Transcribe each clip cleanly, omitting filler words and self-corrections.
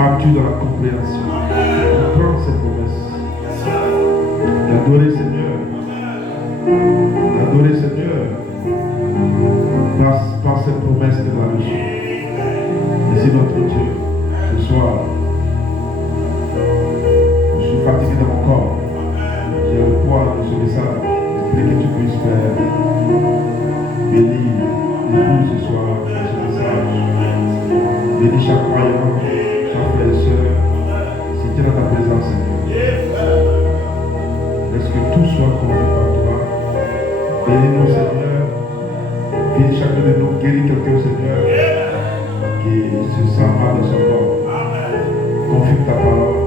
mature dans la compréhension, comprendre ses promesses. L'adorer Seigneur. L'adorer Seigneur par ses promesses de la vie. Et c'est notre Dieu. Ce soir, je suis fatigué dans mon corps. J'ai le poids de ce message. Je prie que tu puisses faire bénir nous ce soir dans ce message. Bénis chaque croyant, chaque frère et soeur. Si tu es dans ta présence, Seigneur. Laisse que tout soit conduit par toi. Bénis-nous, Seigneur. Bénis chacun de nous. Guéris quelqu'un, Seigneur, qui se sent mal dans son corps. Confirme ta parole.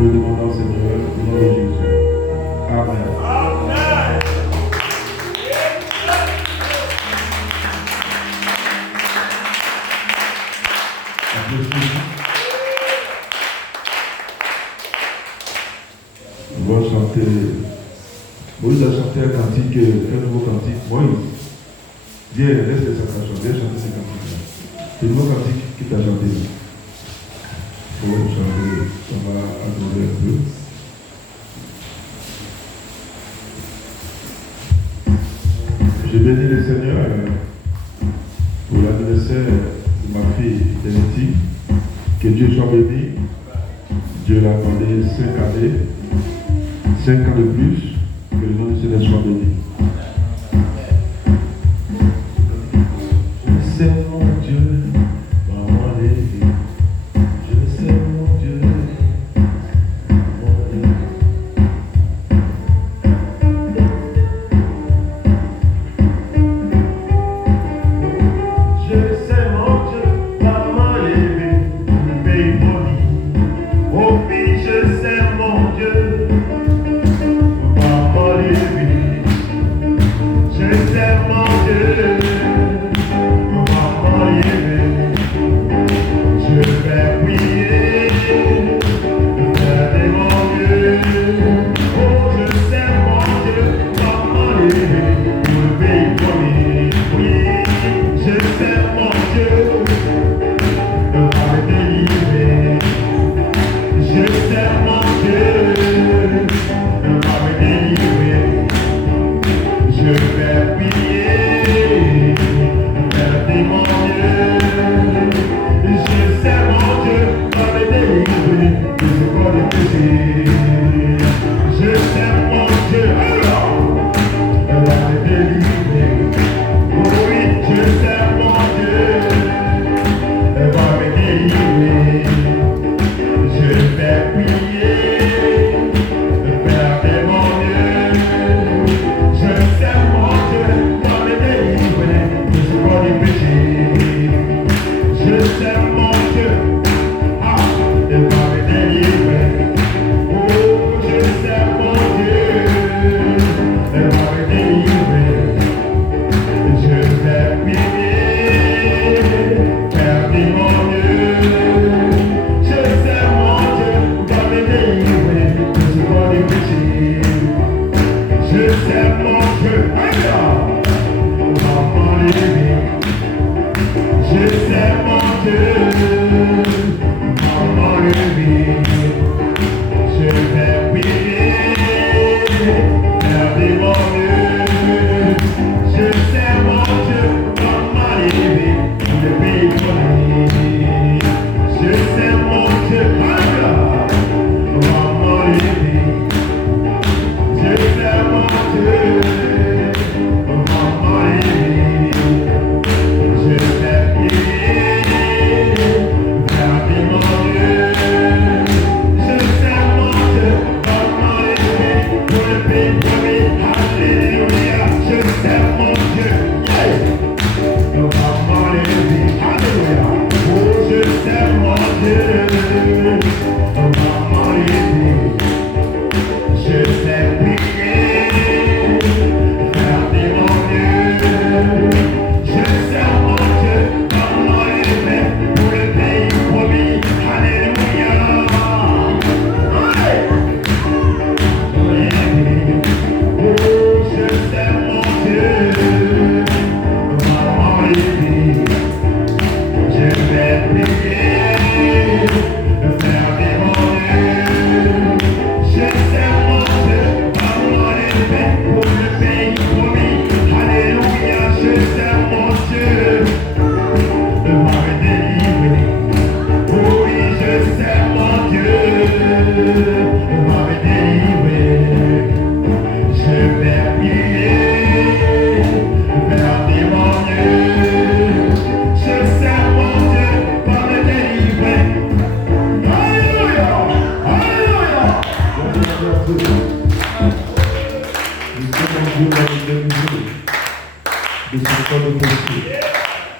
Nous demandons, Seigneur, au nom de Jésus. Amen. On va chanter. Moïse a chanté un cantique, un nouveau cantique. Moïse, viens, laisse les sacrations, viens chanter ces cantiques-là. C'est le nouveau cantique qui t'a chanté. On va chanter, on va adorer un peu. Je bénis le Seigneur pour l'anniversaire de ma fille Denity. Que Dieu soit béni. Dieu l'a accordé 5 années, 5 ans de plus. Que le nom du Seigneur soit béni. Je sais mon Dieu, maman l'évêque. Je sais mon Dieu, maman l'évêque. Je sais mon Dieu, maman l'évêque. Le pays poli. Oh oui, je sais mon Dieu. Je sais mon Dieu, maman aimée, je vais prier, regardez mon Dieu, oh je sais mon Dieu, maman aimée, le pays promis, oui, je sais mon Dieu.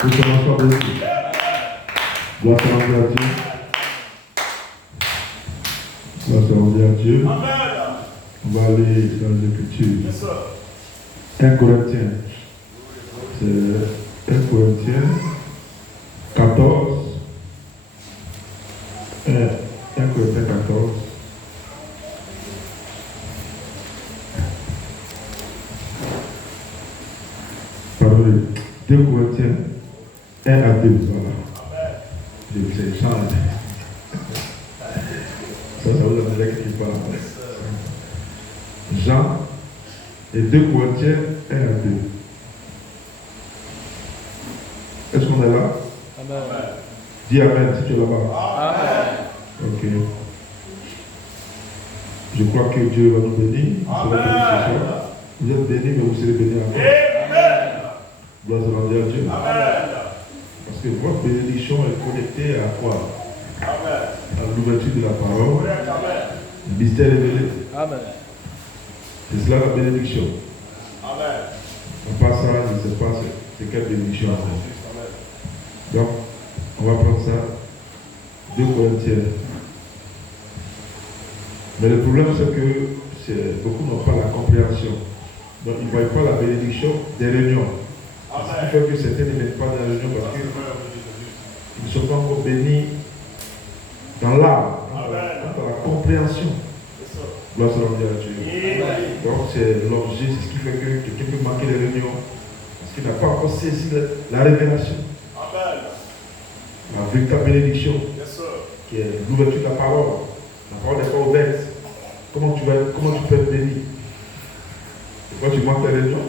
Que son nom soit béni. Gloire soit rendue à Dieu. Gloire soit rendue à Dieu. On va aller dans l'Écriture. 1 Corinthiens. C'est 1 Corinthiens 14. 1 Corinthiens 14. Pardon, 2 Corinthiens 1 à 2. Voilà. C'est Jean. Ça vous a déjà qui parle. Jean et 2 Corinthiens 1 à 2. Est-ce qu'on est là? Amen. Dis Amen si tu es là-bas. Amen. Ok. Je crois que Dieu va nous bénir. Amen. Vous êtes bénis, mais vous serez bénis encore. Amen. Gloire à Dieu. Amen. Parce que votre bénédiction est connectée à quoi? Amen. À l'ouverture de la parole. Amen. Le mystère révélé. Amen. C'est cela la bénédiction. Amen. On passe ça, je ne sais pas c'est quelle bénédiction. Donc, on va prendre ça, 2 Corinthiens. Mais le problème, c'est que beaucoup n'ont pas la compréhension. Donc, ils ne voient pas la bénédiction des réunions. Ce qui fait que certains ne viennent pas dans la réunion parce qu'ils ne sont pas encore bénis dans l'âme, dans la compréhension. Gloire soit rendue à Dieu. Donc, c'est l'objet, c'est ce qui fait que quelqu'un peut manquer les réunions parce qu'il n'a pas encore saisi la révélation. La véritable bénédiction, qui est l'ouverture de la parole. La parole n'est pas ouverte. Comment tu peux être béni? Pourquoi tu manques ta réunion?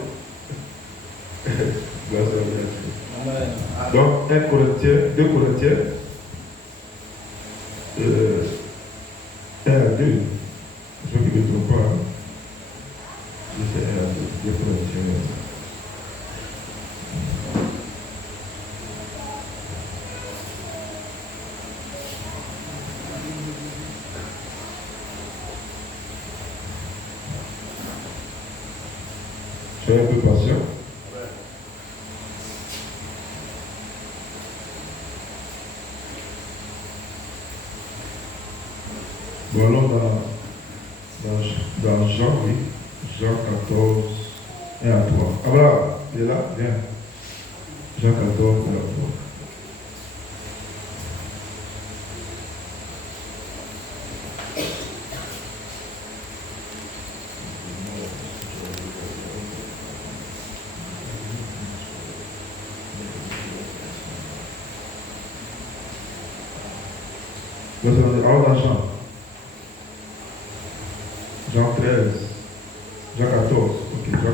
Donc, 2 Corinthiens 1 à 2. Je ne me trompe pas. C'est 1 à 2 Corinthiens. Soyez un peu patient. Bon, alors dans Jean, oui, Jean 14, 1 à 3. Ah voilà, il est là, viens. Jean 14, 1 à 3. Alors dans Jean 13, Jean 14, ok, Jean 14,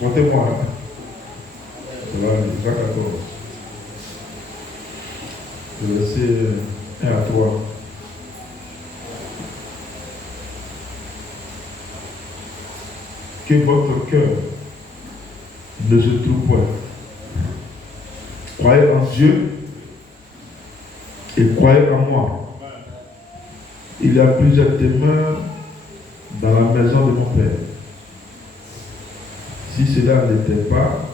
comptez-moi. Voilà, Jean 14, le verset 1 à 3. Que votre cœur ne se trouve point. Croyez en Dieu et croyez en moi. Il y a plusieurs demeures dans la maison de mon Père. Si cela n'était pas,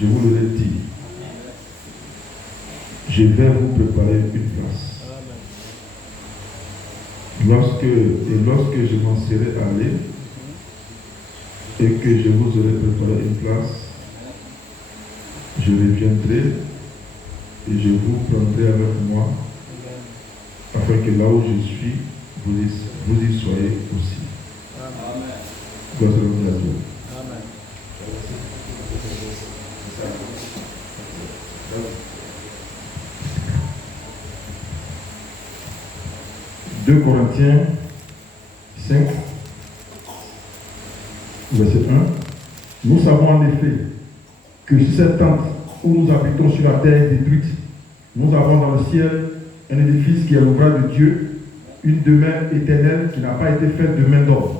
je vous l'aurais dit. Je vais vous préparer une place. Lorsque je m'en serai allé et que je vous aurai préparé une place, je reviendrai et je vous prendrai avec moi, afin que là où je suis, vous y soyez aussi. Amen. Gloire à Dieu. Amen. 2 Corinthiens 5, verset 1. Nous savons en effet que sur cette tente où nous habitons sur la terre détruite, nous avons dans le ciel un édifice qui est l'ouvrage de Dieu, une demeure éternelle qui n'a pas été faite de main d'homme.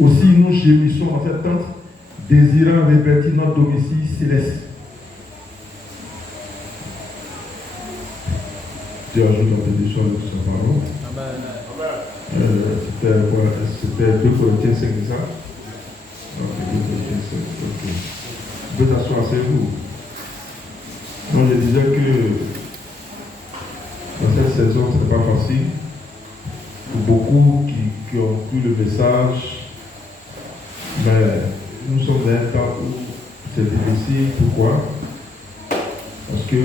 Aussi nous gémissons dans cette tente, désirant revêtir notre domicile céleste. Dieu ajoute la bénédiction de sa parole. C'était 2 Corinthiens 5, ça. Ok, 2 Corinthiens 5. Ok. Vous pouvez t'asseoir, c'est vous. saison, ce n'est pas facile. Pour beaucoup qui ont pris le message, mais nous sommes dans un temps où c'est difficile. Pourquoi? Parce que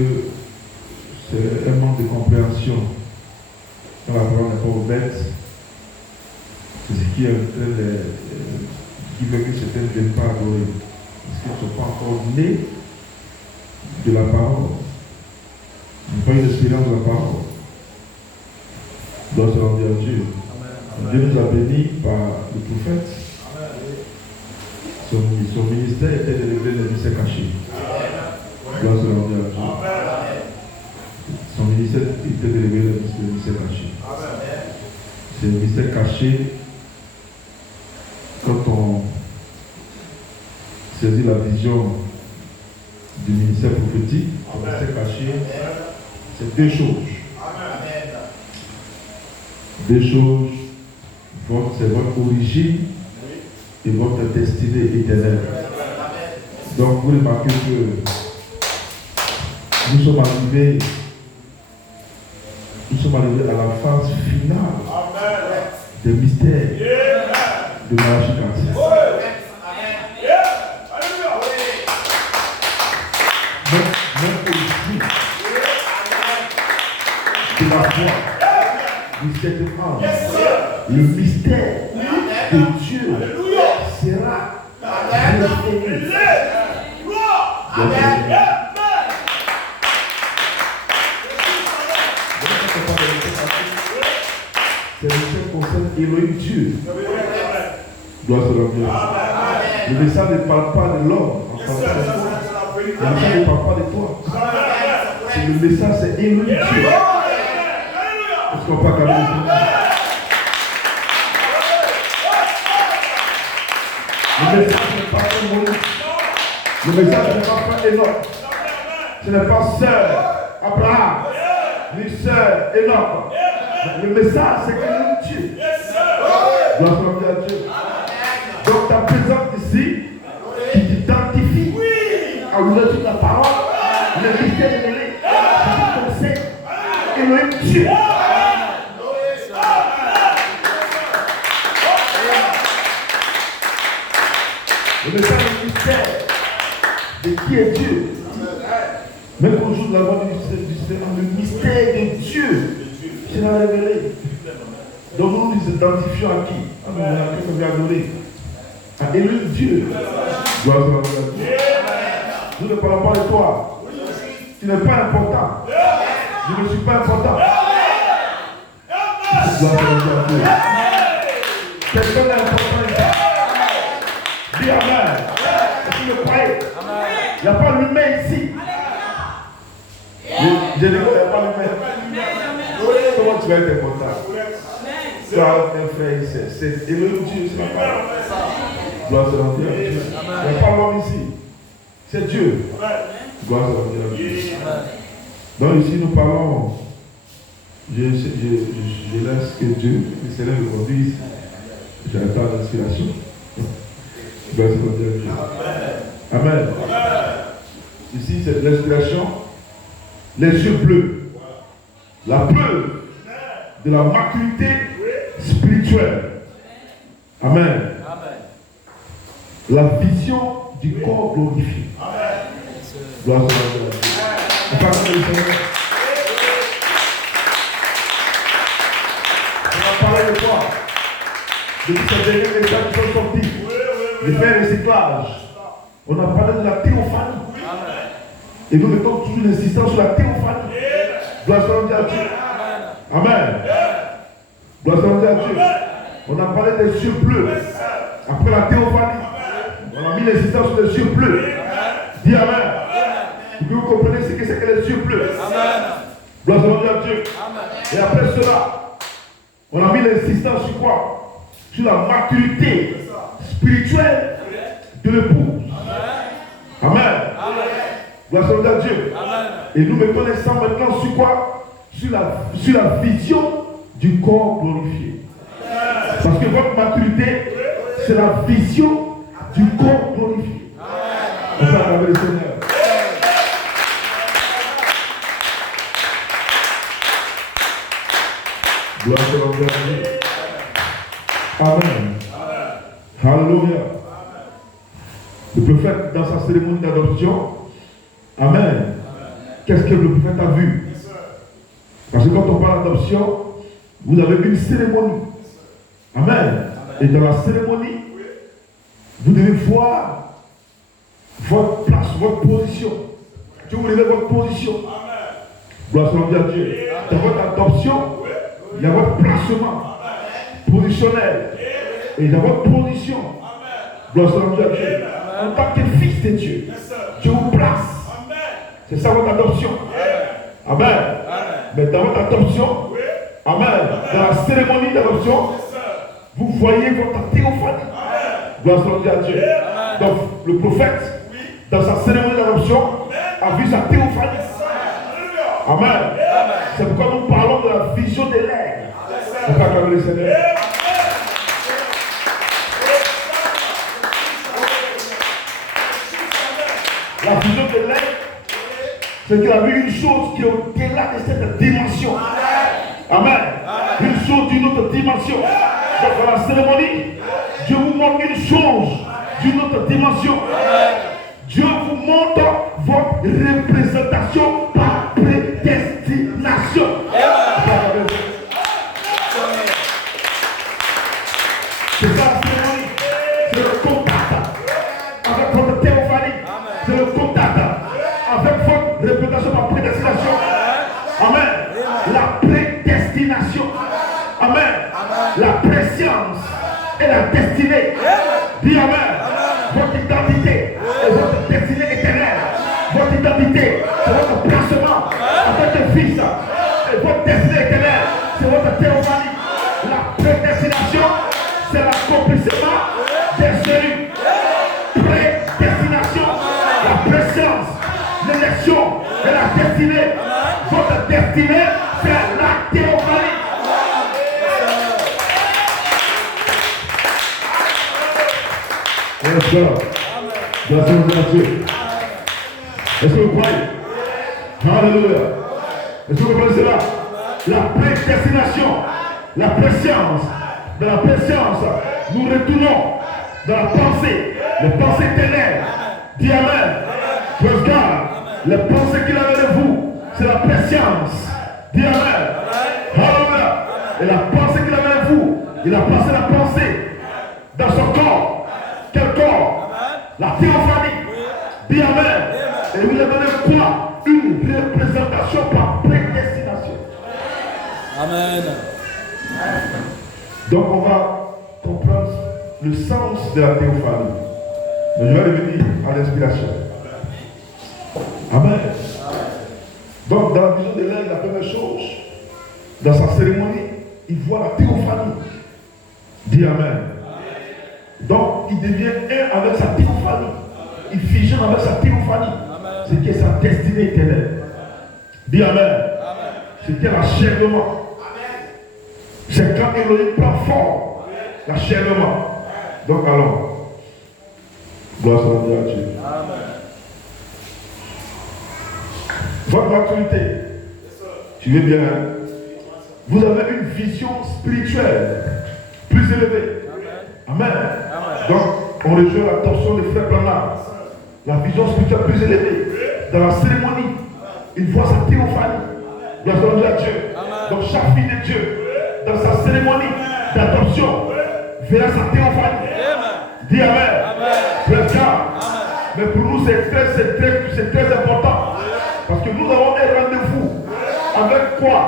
c'est un manque de compréhension. Quand la parole n'est pas ouverte, c'est ce qui fait que certains ne viennent pas adorer. Parce qu'ils ne sont pas encore nés de la parole. Ils n'ont pas une expérience de la parole. Ils doivent se rendre à Dieu. Amen. Dieu nous a bénis par le prophète. Son ministère était de révéler les mystères cachés. Il doit se rendre à Dieu. Amen. Son ministère était de révéler les mystères cachés. C'est le mystère caché. Quand on saisit la vision du ministère prophétique, le mystère caché, c'est deux choses. Deux choses, c'est votre origine et votre destinée éternelle. Donc vous remarquez que nous sommes arrivés à la phase finale des mystères de Malachie 4. Notre origine de la foi. Le mystère de Dieu sera révélé. C'est le mystère qui concerne Elohim Dieu. Doit se remplir. Le message ne parle pas de l'homme. Le message ne parle pas de toi. C'est le message, c'est Elohim Dieu. Est-ce qu'on peut accorder le message n'est pas un Moïse. Le message n'est pas Enoch. Ce n'est pas sœur Abraham, ni sœur Enoch. Le message, c'est que Dieu. Gloire à Dieu. Donc ta présence ici, qui t'identifie à l'ouverture de la parole, le mystère révélé, qui concerne Elohim Dieu. Le message du mystère de qui est Dieu. Même aujourd'hui, nous avons le mystère de Dieu sera révélé. Donc nous nous identifions à qui? À qui on vient adorer? À Elohim Dieu. Gloire à Dieu. Nous ne parlons pas de toi. Tu n'es pas important. Je ne suis pas important. Gloire à Dieu. Personne n'est important. Dis Amen. Est-ce que vous croyez? Il n'y a pas l'humain ici. Je ne connais pas l'humain. Comment tu vas être important? Toi, un frère ici. C'est Elohim Dieu, c'est la parole. Gloire à Dieu. Il n'y a pas l'homme ici. C'est Dieu. Gloire à Dieu. Donc ici nous parlons. Je laisse que Dieu, le Seigneur me conduise. J'attends l'inspiration. Gloire à Dieu. Amen. Ici c'est l'inspiration. Les yeux bleus. La preuve de la maturité spirituelle. Amen. La vision du corps glorifié. Gloire à Dieu. On va parler de quoi? Depuis ces derniers messages qui sont sortis. Les faits recyclage. On a parlé de la théophanie. Et nous mettons toujours l'insistance sur la théophanie. Gloire à Dieu. Amen. Gloire à Dieu. On a parlé des yeux bleus. Après la théophanie, on a mis l'insistance sur les yeux bleus. Dis Amen. Vous comprenez ce que c'est que les yeux bleus. Gloire à Dieu. Et après cela, on a mis l'insistance sur quoi? Sur la maturité spirituelle de l'épouse. Amen. Gloire à Dieu. Et nous mettons l'accent maintenant sur quoi? Sur la vision du corps glorifié. Parce que votre maturité, c'est la vision du corps glorifié. On va avec le Seigneur. Gloire à Dieu. Amen. Alléluia. Le prophète, dans sa cérémonie d'adoption, amen. Qu'est-ce que le prophète a vu? Parce que quand on parle d'adoption, vous avez une cérémonie. Amen. Et dans la cérémonie, vous devez voir votre place, votre position. Dieu vous révèle votre position. Gloire à Dieu. Dans votre adoption, il y a votre placement positionnel. Et dans votre position, gloire à Dieu. En tant que fils de Dieu, Dieu vous place. C'est ça votre adoption. Amen. Mais dans votre adoption, amen, dans la cérémonie d'adoption, vous voyez votre théophanie. Gloire à Dieu. Donc le prophète, dans sa cérémonie d'adoption, a vu sa théophanie. Amen. C'est pourquoi nous parlons de la vision de l'air. C'est pas comme le Seigneur. La vision de l'air, c'est qu'il a vu une chose qui est au-delà de cette dimension. Amen. Une chose d'une autre dimension. Donc dans la cérémonie, Dieu vous montre une chose d'une autre dimension. Dieu vous montre votre représentation par prédestination. C'est ça la cérémonie. C'est le contact avec votre théophanie. C'est le contact avec votre représentation par prédestination. Amen. La prédestination. Amen. La préscience et la destinée. Dis amen. Votre identité et votre destinée éternelle. Votre identité, c'est votre placement en tant que fils. Et votre destinée éternelle, c'est votre théophanie. La prédestination, c'est l'accomplissement des élus. Prédestination, la préscience, l'élection et la destinée. Votre destinée, c'est la théophanie. Yes, God. Grâce à Dieu. Est-ce que vous croyez? Alléluia. Est-ce que vous comprenez cela? La prédestination, la préscience. Dans la préscience, nous retournons dans la pensée, les pensées éternelles. Dis amen. Praise God. Les pensées qu'il avait de vous, c'est la préscience. Dis amen. Alléluia. Et la pensée qu'il avait de vous, il a passé la pensée dans son corps. Quel corps? La théophanie. Dis amen. Et vous avez donné quoi? Une représentation par prédestination. Amen. Donc on va comprendre le sens de la théophanie. Mais je vais revenir à l'inspiration. Amen. Donc dans la vision de l'air, la première chose, dans sa cérémonie, il voit la théophanie. Dis amen. Donc il devient un avec sa théophanie. Il fusionne avec sa théophanie. Ce qui est sa destinée éternelle. Dis amen. Ce qui est l'achèvement. C'est quand Elohim prend forme. L'achèvement. Donc allons. Gloire à Dieu. Votre maturité. Tu veux bien. Vous avez une vision spirituelle plus élevée. Amen. Donc, on rejoint l'attention des frères Branham. La vision spirituelle plus élevée. Dans la cérémonie, il voit sa théophanie. Gloire à Dieu. Donc, chaque fille de Dieu, dans sa cérémonie d'adoption, verra sa théophanie. Dis amen. Mais pour nous, c'est très important. Parce que nous avons un rendez-vous. Avec quoi?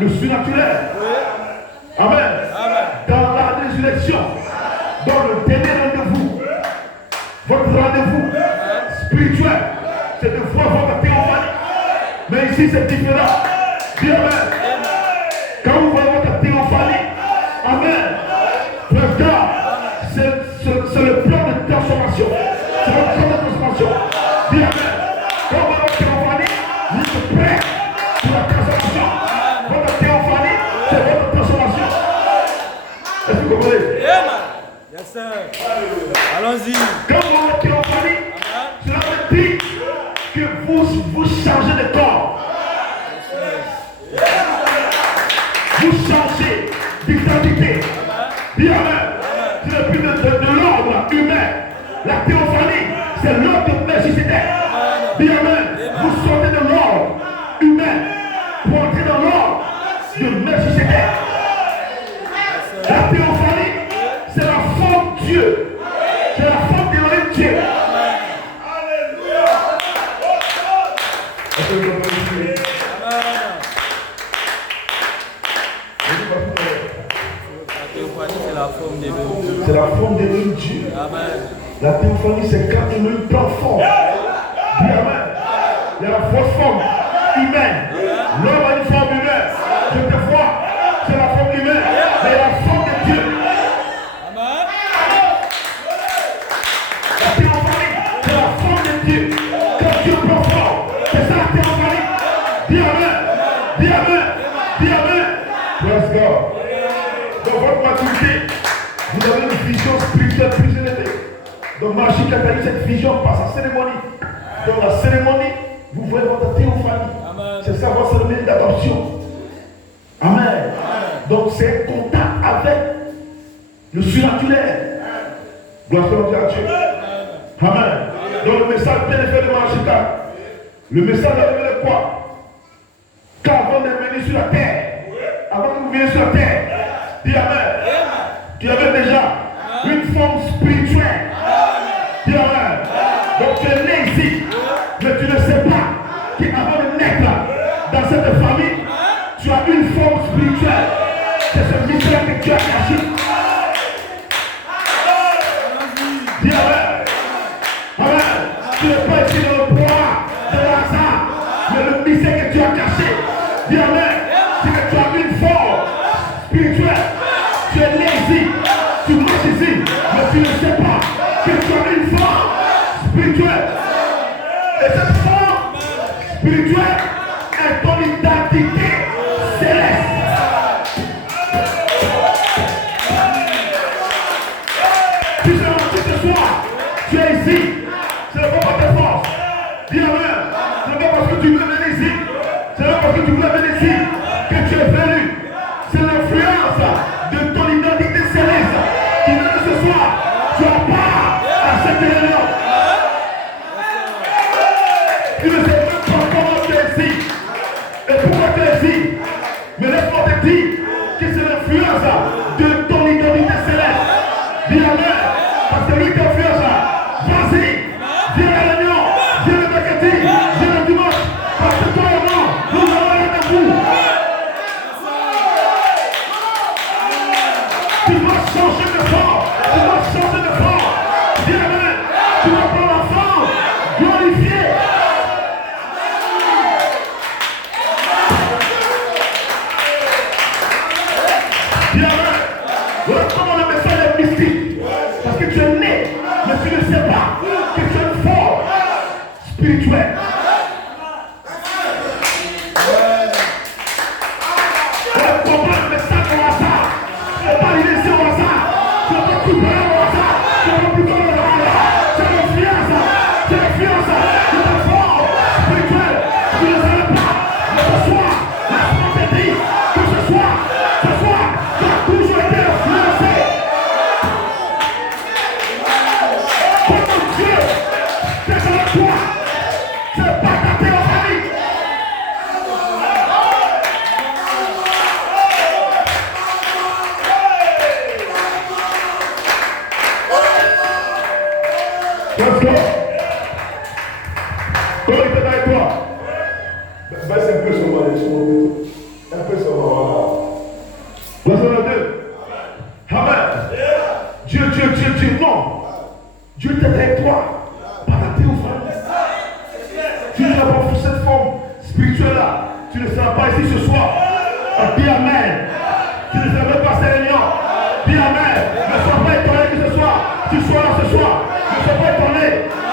Le surnaturel. Amen. Dans la résurrection. Dans le dernier rendez-vous. Votre rendez-vous spirituel, c'est de voir votre théophanie. Mais ici, c'est différent. Dis amen. Quand vous voyez votre théophanie, amen. C'est le plan de transformation. C'est votre plan de transformation. Dis amen. Quand vous voyez votre théophanie, vous êtes prêts pour la transformation. Votre théophanie, c'est votre transformation. Est-ce que vous comprenez? Yes, sir. Allons-y. Quand vous voyez votre théophanie, cela veut dire que vous changez de corps. Vous changez. d'identité. Dis Amen. Ce n'est plus de l'ordre humain. La théophanie, c'est l'ordre de Melchisédek. Dis Amen. Vous sortez de l'ordre humain pour entrer dans l'ordre de Melchisédek. La théophanie, c'est la forme de Dieu. C'est la forme de Dieu. Alléluia. C'est la forme de l'homme. C'est la forme de l'homme Dieu. Amen. La théophanie, c'est quand l'homme prend forme. Dis Amen. Il y a la fausse forme humaine. L'homme a une forme humaine. Je te vois. C'est la forme humaine. Mais la forme de Dieu. Amen. La théophanie, c'est la forme de Dieu. Quand Dieu prend forme, c'est ça la théophanie. Dis Amen. Dis Amen. Dis Amen. Praise God. Dans votre maturité, vous avez une vision spirituelle plus élevée. Donc Magie qui a eu cette vision par sa cérémonie. Dans la cérémonie, vous voyez votre théophanie. C'est ça votre cérémonie d'adoption. Amen. Donc c'est un contact avec le surnaturel. Gloire à Dieu. Amen. Donc le message bien fait de Magica. Le message a révélé quoi? Qu'avant de venir sur la terre, avant que vous veniez sur la terre, dis Amen. Tu avais déjà une forme spirituelle. Dis Amen. Donc tu es né ici, mais tu ne sais pas qu'avant de naître dans cette famille, tu as une forme spirituelle. C'est ce mystère que tu as caché. Dis Amen. Amen. Tu n'es pas ici dans le pouvoir de hasard, mais le mystère que tu as caché. Dis Amen. C'est que tu as une forme spirituelle. Tu es né ici, tu marches ici, mais tu ne sais pas que tu as une forme spirituelle. Et cette forme spirituelle est ton identité céleste. Tu sais ce soir, tu es ici, ce n'est pas par tes forces. Dis Amen. Ce n'est pas parce que tu veux venir ici, ce n'est pas parce que tu voulais venir ici que tu es venu. C'est l'influence de ton identité céleste qui vient de ce soir. Tu as part à cette réunion. Tu ne sais même pas comment tu es ici et pourquoi tu es ici. Mais laisse-moi te dire que c'est l'influence de ton identité céleste. Dis Amen. Parce que lui t'influence. Vas-y. Viens à la réunion. Viens le mercredi. Viens le dimanche. Parce que toi et moi, nous avons rien à vous. Tu dois changer de forme. Tu dois changer de forme. Dis Amen. Tu dois prendre la forme glorifiée. Dis Amen. Voilà comment le message est mystique. Parce que tu es né, mais tu ne sais pas que tu es une forme spirituelle. On comprend le message au hasard. Tu n'es pas arrivé ici au hasard. Tu n'es pas tout prêt au hasard. Tu n'es pas plus comme le hasard. C'est l'influence de ta forme spirituelle. Tu ne savais pas. Mais ce soir, laisse-moi te dire que ce soir, tu as toujours été influencé. Comme Dieu, c'est avec toi. C'est pas ta théophanie. Let's go. Comment il était avec toi? Baisse un peu sur moi, un peu sur moi. Verset 2. Amen. Dieu, non. Dieu était avec toi par la théophanie. Tu n'as pas pour cette forme spirituelle-là. Tu ne seras pas ici ce soir. Dis Amen. Tu ne seras même pas ces réunions. Dis Amen. Ne sois pas étonné que ce soir, tu sois là ce soir. Ne sois pas étonné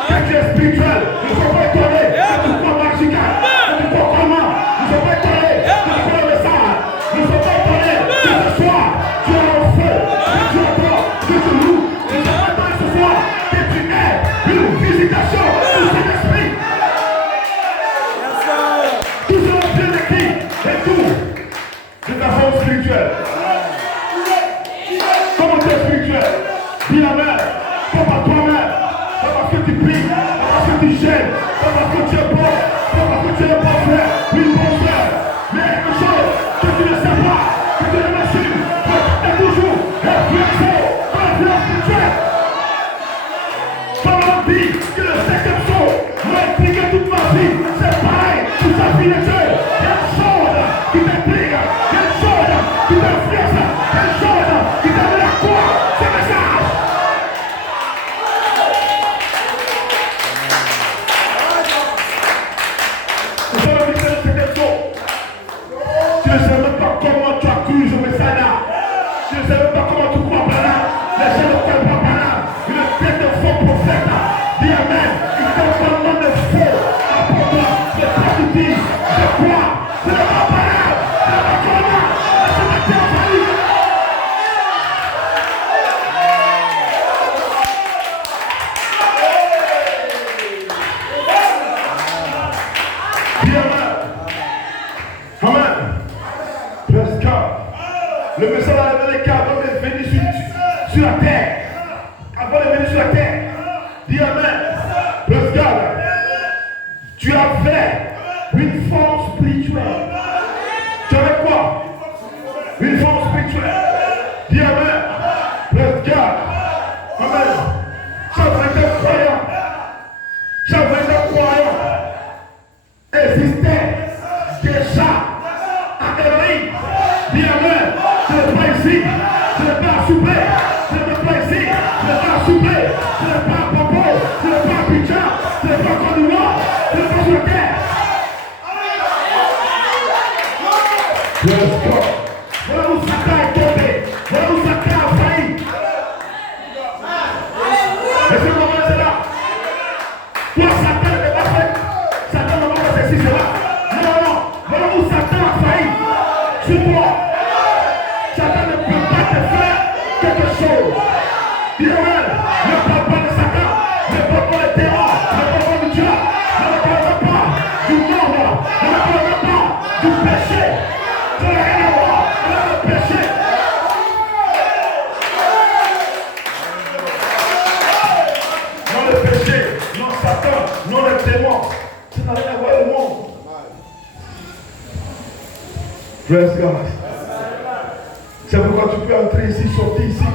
que tu es spirituel. Ne sois pas étonné que tu crois magical. Que tu crois comment. Ne sois pas étonné que tu crois le message. Ne sois pas étonné que ce soir, tu es en feu. Que tu adores. Que tu loues. Ne sois pas étonné ce soir que tu aies une visitation du Saint-Esprit. Tout cela bien écrit et tout de ta forme spirituelle. Tu ne sais même pas comment tu as cru, je me sens là. Tu ne sais même pas comment tu crois par là. Les gens ne croient pas par là. Une tête de faux prophète. Dis Amen. Il fait tellement de faux. Apporte-moi. Mais quand tu dis, je crois, ce n'est pas par là. Ce n'est pas comment. Mais c'est ma théophanie. Dis Amen. Amen. Presque. Le message a donné qu'avant de venir sur la terre. Avant de venir sur la terre. Dis Amen. Presque. Tu avais une force spirituelle. Tu avais quoi? Une force spirituelle. Dis Amen. Presque. Amen. J'avais des croyants. J'avais des croyants. Existait déjà à Elohim. Dis Amen. Je n'ai pas ici. Je n'ai pas à souper. Je n'ai pas ici. Je n'ai pas à souper. Je n'ai pas à Popo. Je n'ai pas à Picha. Je n'ai pas à Côte d'Ivoire. Je n'ai pas sur la terre. Let's go. Voilà où Satan est tombé. Voilà où Satan a failli. Est-ce que vous c'est là? Toi, Satan n'est pas fait. Satan n'a pas fait ceci, cela. Non. Voilà où Satan a failli. Sur toi. Satan ne peut pas te faire quelque chose. Dis Amen. Ne parle pas de Satan. Ne parle pas de terreur. Ne parle pas du diable. Ne parle pas du monde. Ne parle pas du péché. Tu n'as rien à voir avec le péché. Non le péché, non Satan, non le démon. Ça n'a rien à voir avec le monde. Praise God. C'est pourquoi tu peux entrer ici, sortir ici.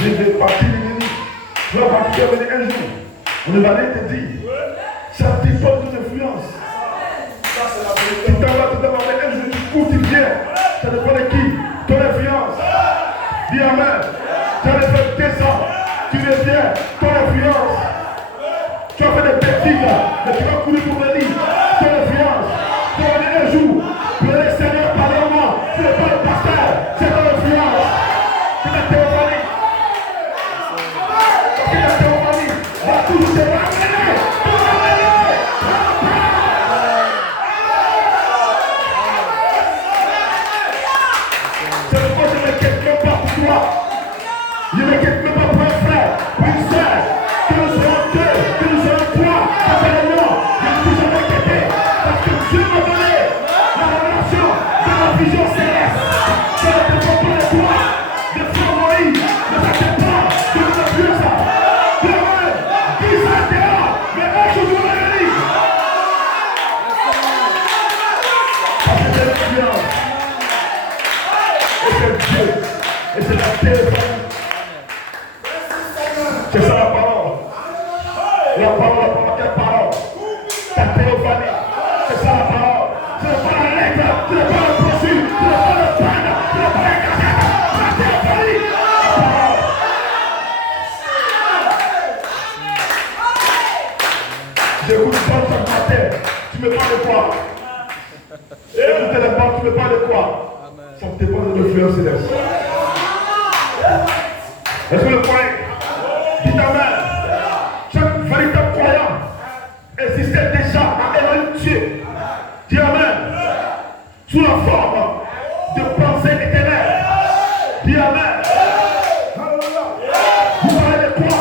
Je vais partir l'ennemi. Tu vas partir venir un jour. On ne va rien te dire. Ça dépend de ton influence. Tu t'en vas avec un jour, tu cours, tu viens. Ça dépend de qui? Ton influence. Dis Amen. Tu as fait 2 ans. Tu reviens. Ton influence. Tu as fait des bêtises. Mais tu vas courir pour venir. Ton influence. Tu vas venir un jour. Pour le Seigneur parler au monde. Ce n'est pas le pasteur. C'est ton influence. C'est ta théophanie. C'est ta théophanie. Va toujours te ramener. C'est pourquoi je ne m'inquiète même pas pour toi. Je ne m'inquiète même pas pour un frère, pour une soeur. Que nous soyons 2, que nous soyons 3, que c'est le nom. Je ne suis jamais inquiété. Parce que Dieu m'a donné la révélation de la vision céleste. Je ne dépends pas de toi, de frère Moïse. Ne t'inquiète pas, je ne veux plus ça. Demain, 10 ans dehors, mais un jour je vais venir. Parce que c'est l'influence. Et c'est Dieu. Et c'est la théophanie. C'est ça la parole. La parole, quelle parole? Ta théophanie. C'est ça la parole. Ce n'est pas la lettre, ce n'est pas le brochure, ce n'est pas le panne, ce n'est pas la casette. La théophanie. La parole. J'écoute pas chaque matin. Tu me parles de quoi? Écoutez les paroles, tu me parles de quoi? Ça dépend de l'influence céleste. Est-ce que le croyez? Dites Amen. Chaque véritable croyant existait déjà à Elohim Dieu. Dis Amen. Sous la forme de pensée éternelle. Dis Amen. Vous parlez de quoi?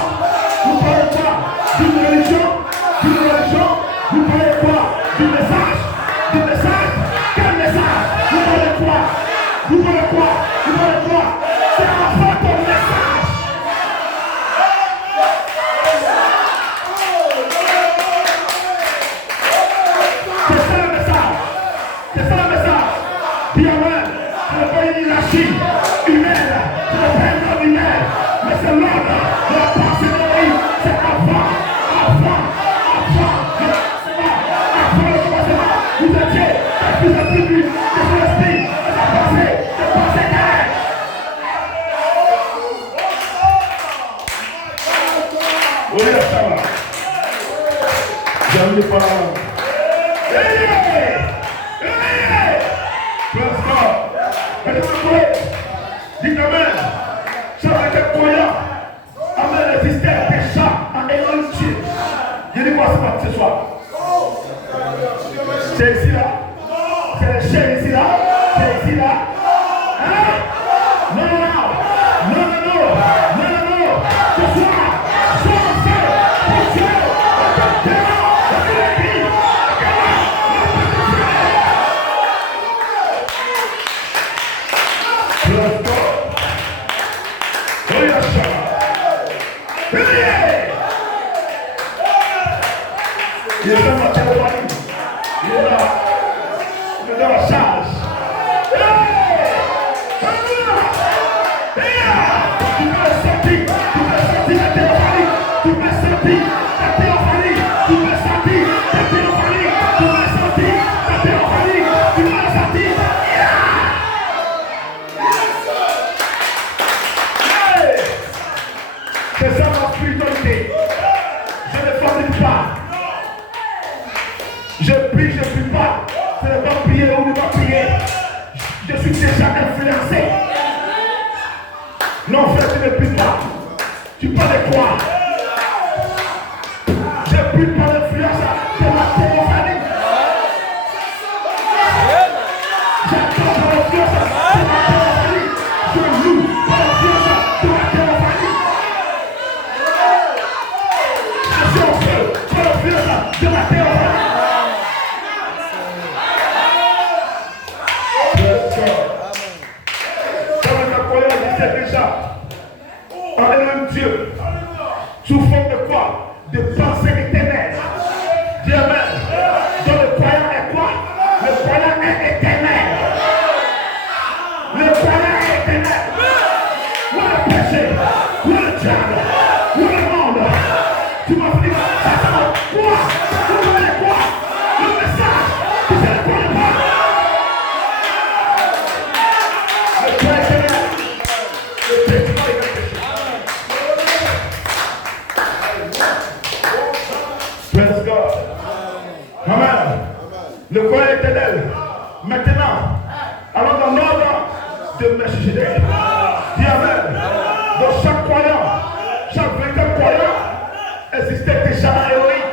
Vous parlez de quoi? D'une religion? D'une religion? Vous parlez de quoi? Du message? Du message? Quel message? Vous parlez de quoi? Vous parlez de quoi? Vous parlez de quoi? C'est enfin ton message. C'est ça le message. C'est ça le message. Dis Amen. Ce n'est pas une hiérarchie humaine. Ce n'est pas un homme humain. Mais c'est l'ordre de la pensée de l'Église. C'est avant le commencement. Vous étiez des fils de tribu, des esprits, des pensées éternelles. Oui, ça va. J'ai envie de parler. Praise God. Et vous pouvez, dites Amen. Ça va être croyant. Amen, résister à péché, à Elohim Dieu. Je dis quoi ce soir? C'est ici là? C'est les chaînes ici là? C'est ici là? Hein? Non, non, non. Non, non, non. Non, non, non. Ce soir, soyez pour Dieu. Il est dans ma théorie. Il est là. Il est dans la charge. Tu peux le sentir. Tu peux sentir la théorie. Tu peux sentir la théorie. Tu peux sentir la théorie. Tu peux sentir la théorie. Tu peux la sentir. C'est ça ma spiritualité. Je ne fabrique pas. Je prie pas. Ce n'est pas prier ou ne pas prier. Je suis déjà influencé. Non, frère, tu ne pries pas. Tu parles de quoi? Je prie par l'influence de la théophanie. J'attends par l'influence de la théophanie. Je loue par l'influence de la théophanie. Je suis en feu par l'influence de la théophanie. En Elohim Dieu, sous forme de quoi? De pensée éternelle. Dis Amen. Donc le croyant est quoi? Le croyant est éternel. Le croyant est éternel. Où est le péché? Où est le diable? Où est le monde? Tu m'as dit, Satan, quoi? Vous voulez quoi? Le message, tu sais le quoi? Le croyant est éternel. Le péché est éternel. Praise God. Amen. Le croyant éternel. Maintenant, allons dans l'ordre de Melchizedek. Dis Amen. Dans chaque croyant, chaque véritable croyant, existait déjà un Elohim.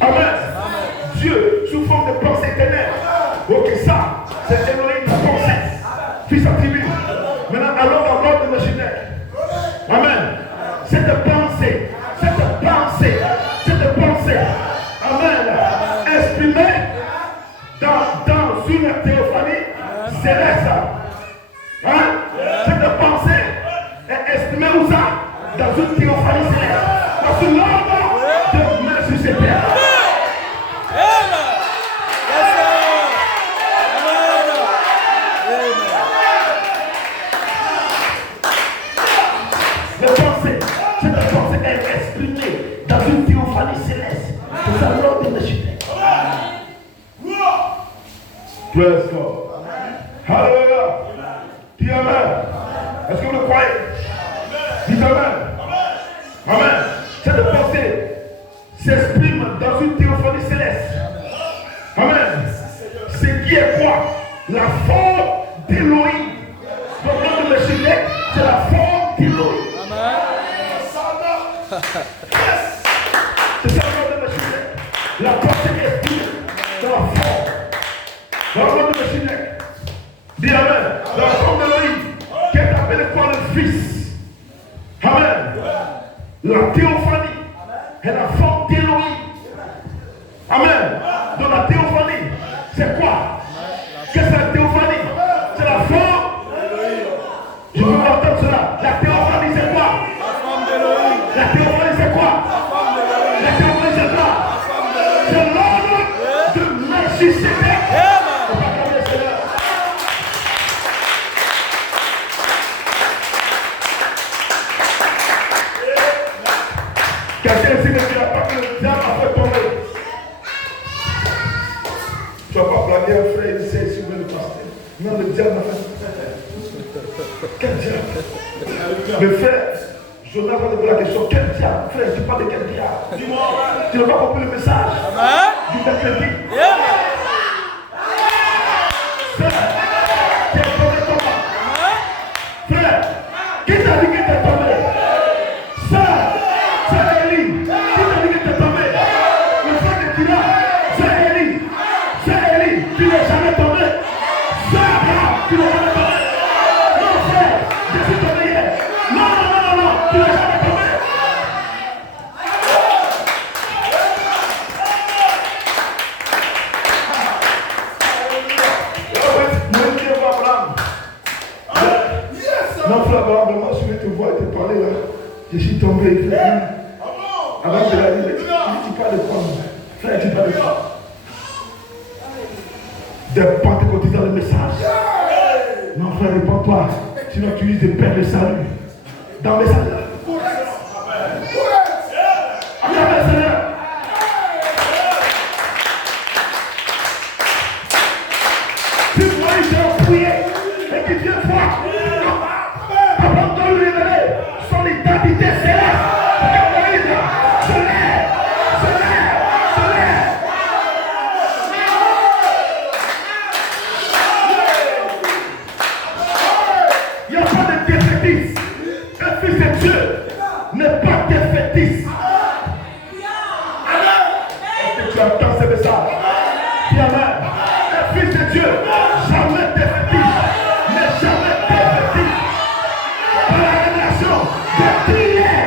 Amen. Dieu, sous forme de pensée éternelle. Ok, ça, c'est Elohim la pensée. Fils attribut. Maintenant, allons dans l'ordre de Melchizedek. Amen. Cette pensée, amen, exprimée dans une théophanie céleste. Hein? Cette pensée est exprimée où ça? Dans une théophanie céleste. Dans ce l'ordre de Melchizedek. Cette pensée est exprimée dans une théophanie céleste. C'est ça l'ordre de Melchizedek. Praise God. Hallelujah. Dis Amen. Est-ce que vous le croyez? Dis Amen. Amen. Cette pensée s'exprime dans une théophanie céleste. Amen. Ce qui est quoi? La forme d'Elohim. Donc l'ordre de Melchizedek, c'est la forme d'Elohim. C'est ça l'ordre de Melchizedek. La pensée est exprimée dans la forme. Dans l'ordre de Melchizedek. Dis Amen. Dans la forme d'Elohim, qui est appelée quoi? Le Fils. Amen. La théophanie est la forme d'Elohim. Amen. Dans la théophanie, c'est quoi? Qu'est-ce que c'est la théophanie? C'est la forme. Je veux entendre cela. La théophanie, c'est quoi? La théophanie, c'est quoi? La théophanie, c'est quoi? C'est l'ordre de Melchizedek. Quelqu'un ici ne dira pas que le diable a fait tomber. Tu ne vas pas blaguer un frère ici, si vous voulez le pasteur. Non, le diable a fait tomber. Quel diable? Le frère, Jonas va te poser la question. Quel diable? Frère, tu parles de quel diable? Dis-moi. Tu n'as pas compris le message du mercredi. Frère, parler là. Je suis tombé. Avant de la dire, il ne dit pas de quoi. Frère, il ne dit pas de quoi. Des pentecôtistes dans le message. Non, frère, réponds-toi. Sinon, tu uses de paix de salut. Dans le message. Amen, Seigneur. Si moi, j'ai prié et qu'il vient voir, avant de lui révéler son identité céleste, je l'ai. Il n'y a pas de défaitiste. Un fils de Dieu n'est pas défaitiste. Est-ce que tu entends ce message? Dis amen. Un fils de Dieu, jamais défaitiste, n'est jamais défaitiste. Par la révélation de prière.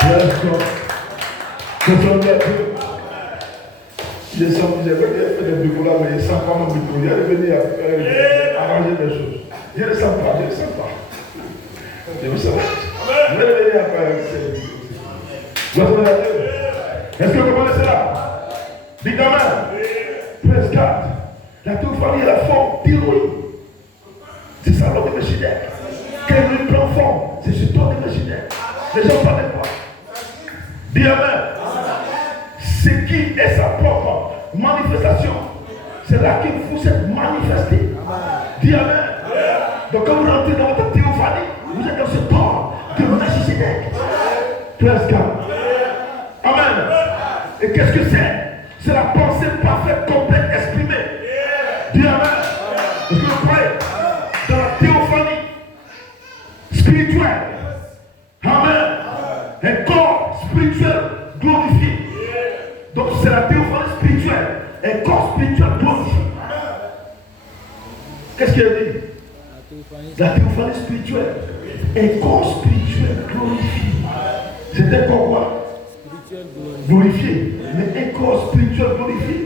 Je suis Dieu. Il est sans j'ai fait des bricolas, mais il ne sent pas mon bricolage. Il est venu arranger des choses. Je ne le sens pas, je ne le sens pas. Je ne le sens pas. Je vais venir après avec ces Est-ce que vous connaissez cela? Dites amen. Praise God. La théophanie est la forme d'Élohim. C'est ça l'homme de Melchizedek. Quand il prend forme, c'est ce ton de Melchizedek. Les gens parlent de quoi? Dis amen. Ce qui est sa propre manifestation, c'est là qu'il vous êtes manifesté. Dis amen. Donc quand vous rentrez dans votre théophanie, vous êtes dans ce corps de Melchizedek. Praise God. Amen. Et qu'est-ce que c'est? C'est la pensée parfaite, complète, exprimée. Dis amen. Est-ce que vous croyez dans la théophanie spirituelle? Amen. Un corps spirituel glorifié. Donc c'est la théophanie spirituelle. Un corps spirituel glorifié. Qu'est-ce qu'il a dit? La théophanie spirituelle. Un corps spirituel glorifié. C'est un corps quoi? Glorifié. Mais un corps spirituel glorifié.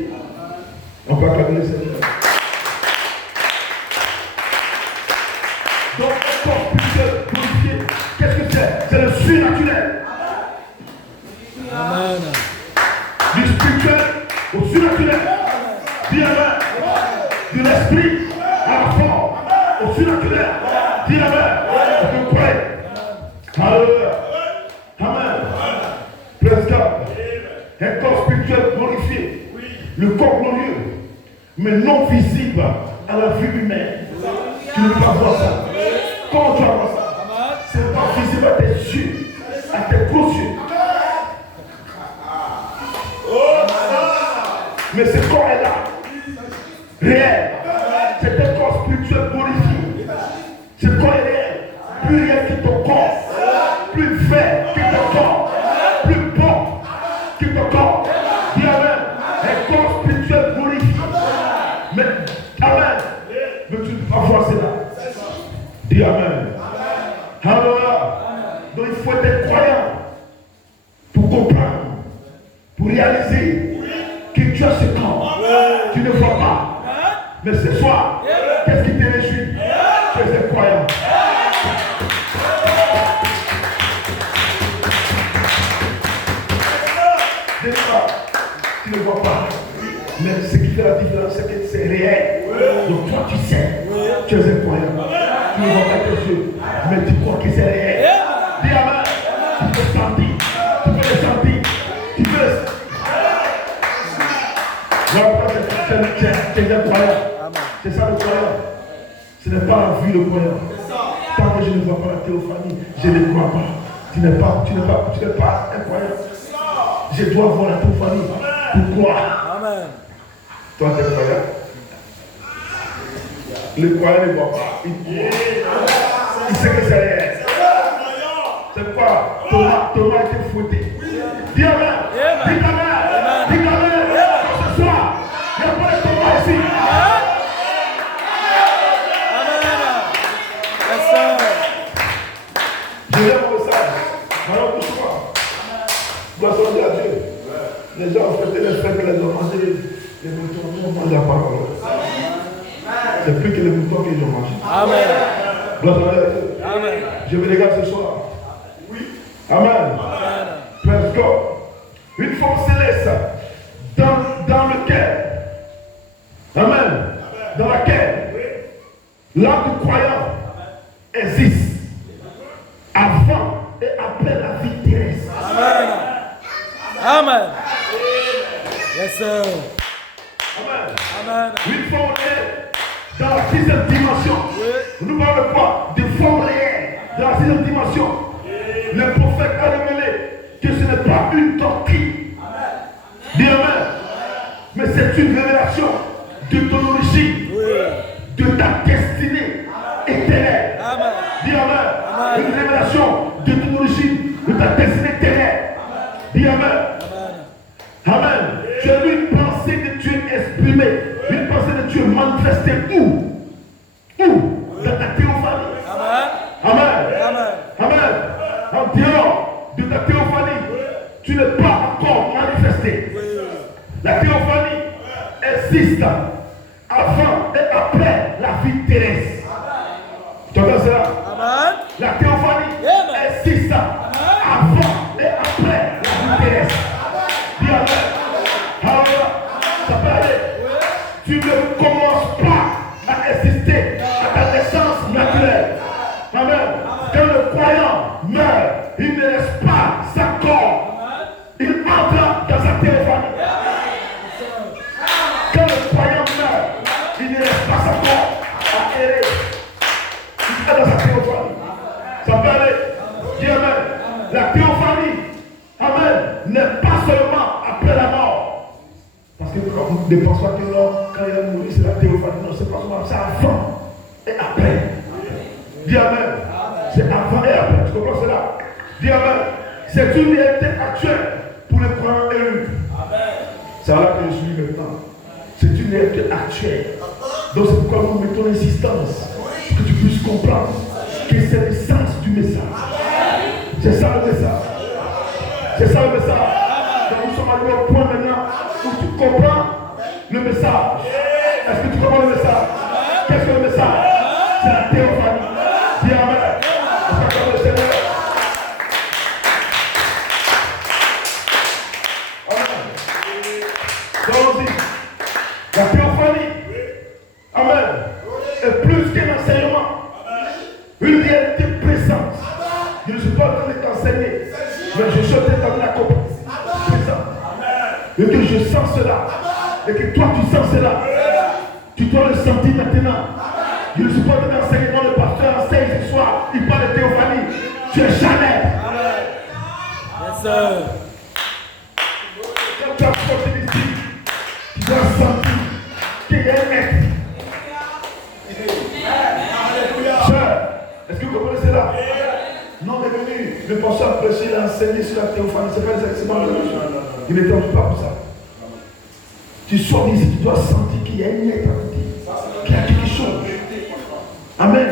On peut acclamer le Seigneur. Donc un corps spirituel glorifié. Qu'est-ce que c'est? C'est le surnaturel. Amen. Du spirituel au surnaturel. Dis amen. De l'esprit à la forme. Au surnaturel. Dis amen. Est-ce que vous croyez? Alléluia. Amen. Praise God. Un corps spirituel glorifié. Le corps glorieux. Mais non visible à la vue humaine. Tu ne peux pas voir ça. Comment tu vas voir ça? C'est pas visible à tes yeux. À tes gros yeux. Mais ce corps est là, réel. C'est un corps spirituel glorifié. Ce corps est réel, plus réel que ton corps, plus vert que ton corps, plus bon que ton corps. Dis amen. Un corps spirituel glorifié. Mais amen. Mais tu ne peux pas voir cela. Dis amen. Alors, donc il faut être croyant pour comprendre, pour réaliser que tu as ce corps, tu ne vois pas. Mais ce soir, qu'est-ce qui te réjouit? Tu es un croyant. Des fois, tu ne vois pas. Mais ce qui fait la différence, c'est que c'est réel. Donc toi, tu sais, tu es un croyant. Tu ne vois pas tes yeux, mais tu crois que c'est réel. Dis amen. Tu peux le sentir. Tu peux le sentir. Tu peux le sentir. C'est un croyant. C'est ça le croyant. Ce n'est pas la vue le croyant. Tant que je ne vois pas la théophanie, je ne crois pas. Tu n'es pas un croyant. Je dois voir la théophanie pour croire. Amen. Toi, tu es croyant. Le croyant ne voit pas. Il sait que c'est réel. C'est quoi? Thomas a été fouetté. Dis amen. Dis amen. Dis amen. Ce soir, il n'y a pas de Thomas ici. Je viens mon message. Alors pourquoi? Gloire à Dieu. Les gens ont fait les fêtes, les ont mangé les moutons, on mange la parole. C'est plus que les moutons qu'ils ont mangé. Amen. Gloire à Dieu. Amen. Je me regarde ce soir. Oui. Amen. Praise God. Une forme céleste dans lequel, amen, dans laquelle l'âme du croyant existe avant et après la vie terrestre. Amen. Amen. Yes, sir. Amen. Amen. Une forme réelle dans la sixième dimension. Nous parlons quoi? De forme réelle dans la sixième dimension. Le prophète a révélé que ce n'est pas une doctrine. Dis amen. Mais c'est une révélation de ton origine, de ta destinée éternelle. Amen. Dis amen. Une révélation de ton origine, de ta destinée éternelle. Dis amen. Amen. Tu as une pensée de Dieu exprimée, une pensée de Dieu manifestée où? Où? Dans ta théophanie. Amen. Amen. Amen. En dehors de ta théophanie, tu n'es pas encore manifesté. La théophanie existe avant et après la vie terrestre. Tu entends cela? La théophanie existe avant et après la vie terrestre. Dis amen. Alors, ça peut aller. Tu ne commences pas à exister à ta naissance naturelle. Amen. Quand le croyant meurt, il ne laisse pas sa corps. Il entre dans sa théophanie. Quand le croyant meurt, il ne laisse pas sa corps à errer. Il est dans sa théophanie. Ça peut aller. Dis amen. La théophanie, amen, n'est pas seulement après la mort. Parce que ne pense pas que quand il est mort, c'est la théophanie. Non, c'est pas seulement, c'est avant et après. Dis amen. C'est avant et après. Tu comprends cela? Dis amen. C'est une réalité actuelle pour les croyants élus. C'est là que je suis maintenant. C'est une réalité actuelle. Donc c'est pourquoi nous mettons l'insistance pour que tu puisses comprendre que c'est le sens du message. C'est ça le message. C'est ça le message. Donc nous sommes arrivés au point maintenant où tu comprends le message. Est-ce que tu comprends le message? Qu'est-ce que le message? C'est la théophanie. Dis amen. Est-ce que tu comprends le Seigneur? La théophanie, amen, est plus qu'un enseignement, une réalité présente. Je ne suis pas en train de t'enseigner, mais je suis en train de t'accompagner. Présent. Et que je sens cela, et que toi tu sens cela, tu dois le sentir maintenant. Je ne suis pas en train d'enseigner, non, le pasteur enseigne ce soir, il parle de théophanie. Tu es jamais. Yes, sir. Quand tu as sorti d'ici, tu dois sentir qu'il y a un être. Sœur, est-ce que vous comprenez cela? Non, mais venu, le pasteur prêcher, il a enseigné sur la théophanie. C'est pas exactement la même chose. Il ne t'en pas comme ça. Tu sors d'ici, tu dois sentir qu'il y a un être en toi, qu'il y a quelque chose. Amen.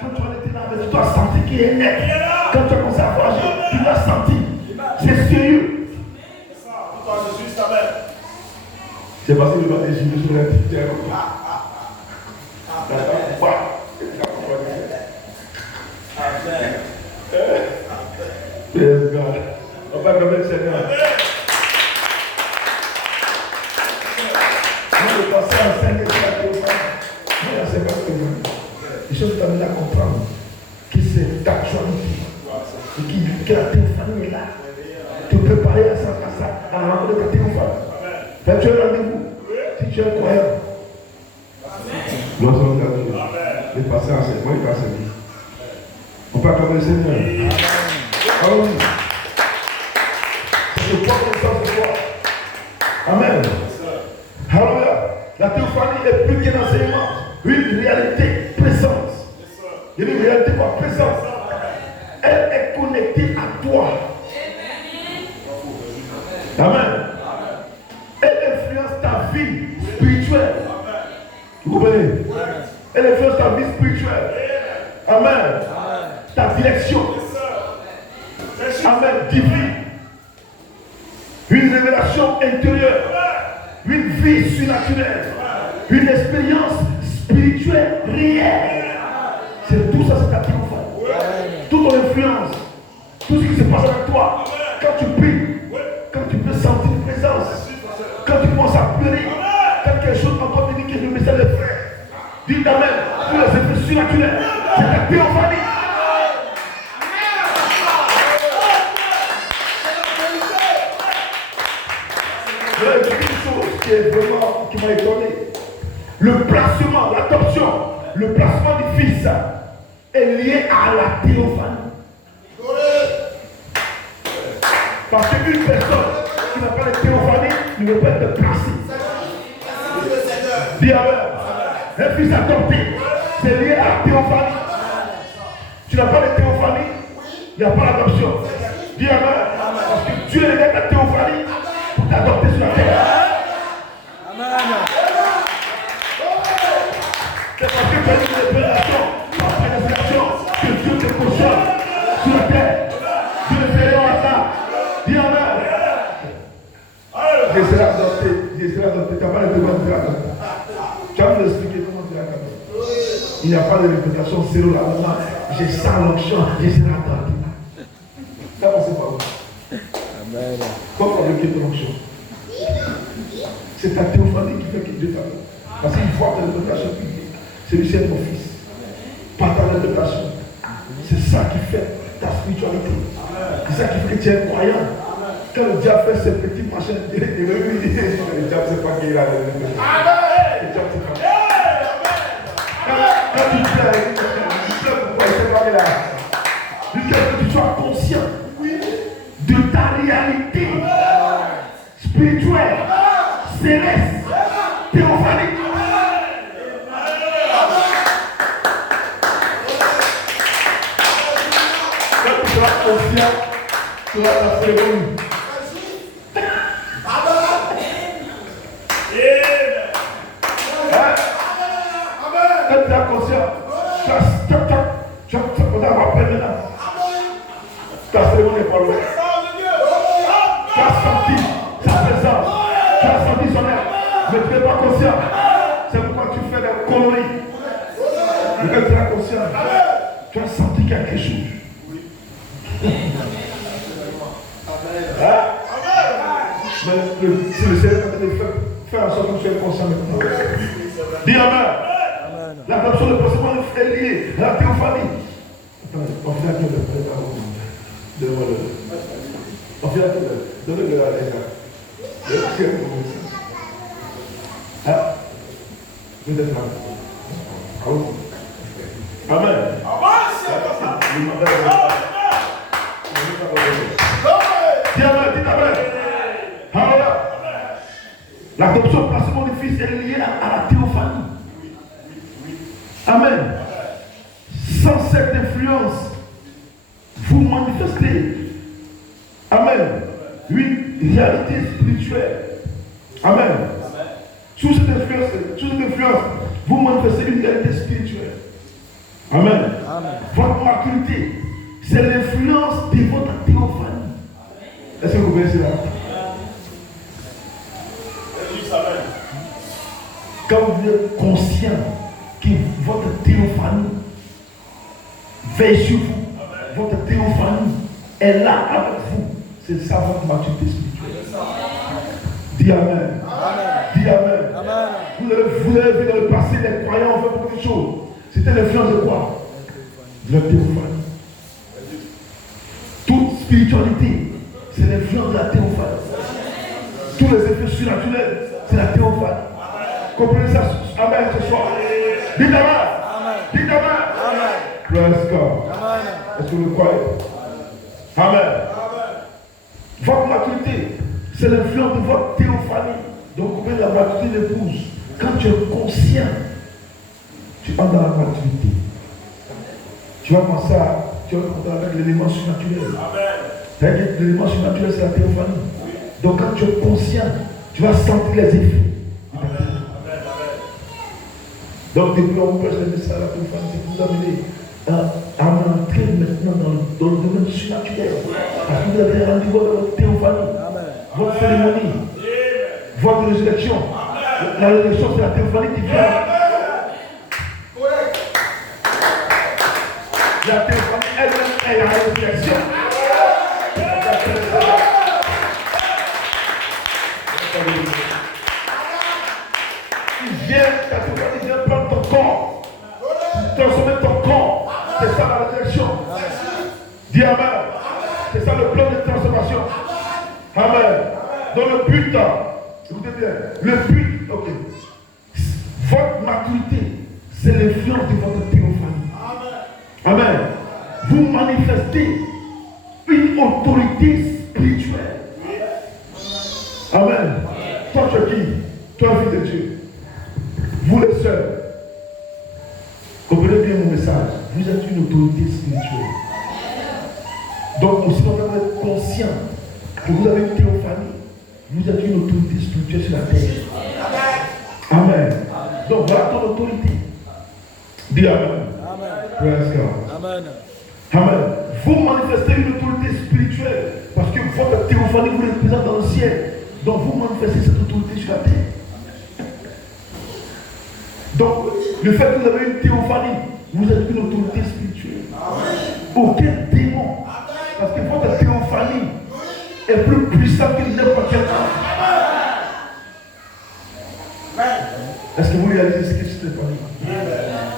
Quand tu en étais là, tu dois sentir qu'il y a un être. Quand tu as commencé à voir, tu dois sentir. C'est sérieux. C'est parce que le matin, je me suis dit, Yes, God. On va comme le Seigneur. Moi, je pensais à enseigner sur la théophanie. Mais c'est pas ce que je veux. Les choses t'amènent à comprendre que c'est d'actualité. Et que la théophanie est là. Tu peux parler à ça, à la rencontre de ta théophanie. Fais-tu un rendez-vous si tu es croyant. Gloire à Dieu. Les pasteurs enseignent. Moi, il t'enseigne. On peut acclamer le Seigneur. Ah oui. Je crois que ça se voit. Amen. Alléluia. La théophanie est plus qu'un enseignement. Une réalité présente. Il y a une réalité quoi? Présente. Elle est connectée à toi. Amen. Elle influence ta vie spirituelle. Vous comprenez? Elle influence ta vie spirituelle. Amen. Ta direction. Amen. Divine. Une révélation intérieure. Une vie surnaturelle. Une expérience spirituel réel. C'est tout ça, c'est ta théophanie. Toute ton influence, tout ce qui se passe avec toi, quand tu pries, quand tu peux sentir une présence, quand tu commences à pleurer, quand quelque chose en toi te dit que le message est vrai, dis Amen. Tous les effets surnaturels, c'est ta théophanie. Je vais dire une chose qui m'a étonné. Le placement, l'adoption, le placement du Fils est lié à la théophanie. Parce qu'une personne qui n'a pas de théophanie ne peut pas être placée. Dis Amen. Un fils adopté, c'est lié à la théophanie. Tu n'as pas de théophanie, il n'y a pas d'adoption. Dis Amen. Parce que Dieu est ta théophanie pour t'adopter sur la terre. Amen. C'est parce que tu as une révélation, par prédication, que Dieu te cautionne sur la terre. Dieu ne fait rien au hasard. Dis Amen. Je serai adopté. Tu n'as pas de demande de adopter. Tu vas nous expliquer comment tu as adopté. Il n'y a pas de réputation zéro là-dedans. J'ai ça l'onction, je serai adopté. D'abord, c'est pas vrai. Amen. Comment fabriquer ton onction? C'est ta théophanie qui fait que Dieu t'appelle. Parce qu'il voit ta réputation publique. Celui-ci est mon fils. Pas ta réputation. C'est ça qui fait ta spiritualité. C'est ça qui fait que tu es croyant. Quand le diable fait ses petits machins, il veut lui dire le diable ne sait pas qu'il a le diable sait pas. Quand tu fais pourquoi il ne sait pas qu'il a. Jusqu'à ce que tu sois conscient de ta réalité spirituelle, céleste, théophanique. Quand tu seras conscient, tu auras ta cérémonie. Quand tu es conscient, tu vas avoir peine maintenant. Ta cérémonie est pas loin. Tu as senti sa présence. Tu as senti son air. Mais tu n'es pas conscient. C'est pourquoi tu fais des conneries. Mais quand tu es conscient, tu as senti quelque chose. Mais c'est le Seigneur qui te fait en sorte que tu sois conscient maintenant. Dis Amen. L'adoption de placement est liée à la théophanie. Attendez, on fait la gueule de on fait la gueule. Donnez-le à l'État. Vous êtes là. Amen. Dis Amen, dis Amen. Alléluia. L'adoption, placement du Fils est liée à la théophanie. Amen. Sans cette influence, vous manifestez, amen, une réalité spirituelle. Amen. Sous cette influence, vous manifestez une réalité spirituelle. Amen. Votre maturité, c'est l'influence de votre théophanie. Est-ce que vous connaissez cela? Quand vous êtes conscient que votre théophanie veille sur vous, votre théophanie est là avec vous, c'est ça votre maturité spirituelle. Dis Amen. Dis Amen. Vous avez vu dans le passé, les croyants ont fait beaucoup de choses. C'était l'influence de quoi? De la théophanie. Toute spiritualité, c'est l'influence de la théophanie. Tous les effets surnaturels, c'est la théophanie. Comprenez ça? Amen ce soir. Dites Amen. Dites Amen. Praise God. Est-ce que vous le croyez? Amen. Votre maturité, c'est l'influence de votre théophanie. Donc, vous la maturité d'épouse. Quand tu es conscient, tu entres dans la maturité. Tu vas commencer avec l'élément surnaturel. L'élément surnaturel, c'est la théophanie. Donc, quand tu es conscient, tu vas sentir les effets. Donc, depuis on prêche le message à la théophanie, c'est pour vous amener à entrer maintenant dans le domaine surnaturel. Parce que vous avez rendez-vous avec votre théophanie, votre cérémonie, votre résurrection. La résurrection, c'est la théophanie qui vient. Dans le but, écoutez bien, le but, ok. Votre maturité, c'est l'influence de votre théophanie. Amen. Vous manifestez une autorité spirituelle. Amen. Toi, tu es qui? Toi, fils de Dieu. Vous les sœurs, comprenez bien mon message. Vous êtes une autorité spirituelle. Donc, aussi, vous devez être conscient que vous avez une théophanie. Vous êtes une autorité spirituelle sur la terre. Amen. Donc, voilà ton autorité. Dis Amen. Praise God. Amen. Amen. Vous manifestez une autorité spirituelle parce que votre théophanie vous représente dans le ciel. Donc, vous manifestez cette autorité sur la terre. Donc, le fait que vous avez une théophanie, vous êtes une autorité spirituelle. Aucun démon. Parce que votre théophanie est plus puissante que n'importe quel autre. Est-ce que vous réalisez ce que c'est théophanie?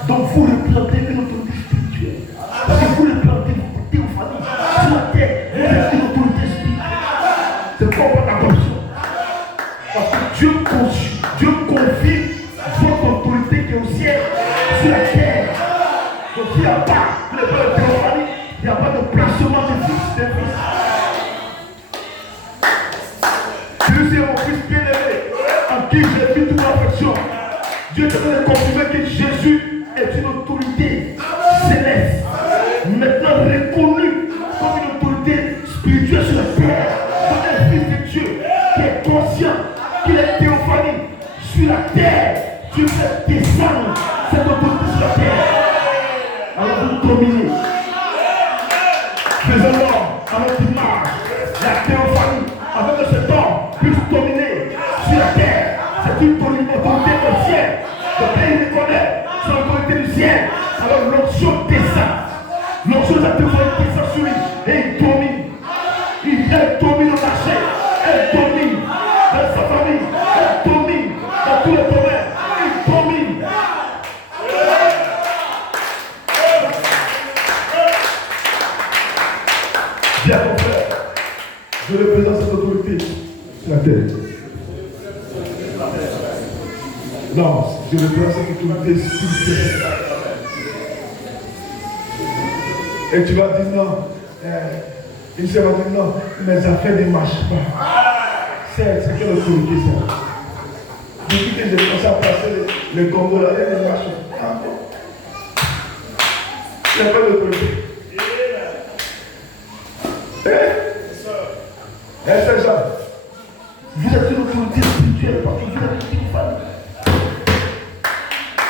Donc, vous représentez une autorité spirituelle. Parce que vous représentez votre théophanie sur la terre. Vous êtes une autorité spirituelle. C'est pas votre adoption. Parce que Dieu confie votre autorité qui est au ciel, sur la terre. Donc s'il n'y a pas de théophanie, il n'y a pas de placement de fils, d'un fils. Dieu est mon fils bien-aimé, en qui j'ai vu toute l'affection. Dieu te fait confirmer que Jésus est une autorité céleste, maintenant reconnue comme une autorité spirituelle sur la terre. Donc un fils de Dieu qui est conscient qu'il est théophanie sur la terre. Dieu fait descendre cette autorité sur la terre. Alors vous dominez. Faisons-le à notre image. La théophanie, afin que cet homme puisse dominer sur la terre. C'est une autorité du ciel. Le pays reconnaît son autorité du ciel. Alors l'onction descend. L'onction de la théophanie descend sur lui. Et il domine. Elle domine au marché. Elle domine dans sa famille. Elle domine dans tous les domaines. Il domine. Bien mon frère, je représente cette autorité sur la terre. Non, je représente cette autorité spirituelle. Et tu vas dire non, il se va dire non, mes affaires ne marchent pas. C'est quelle autorité ça? Depuis que j'ai commencé à passer les Congo là, elles ne marchent pas. Il n'y a pas d'autorité. C'est ça. Vous êtes une autorité spirituelle parce que vous êtes une femme.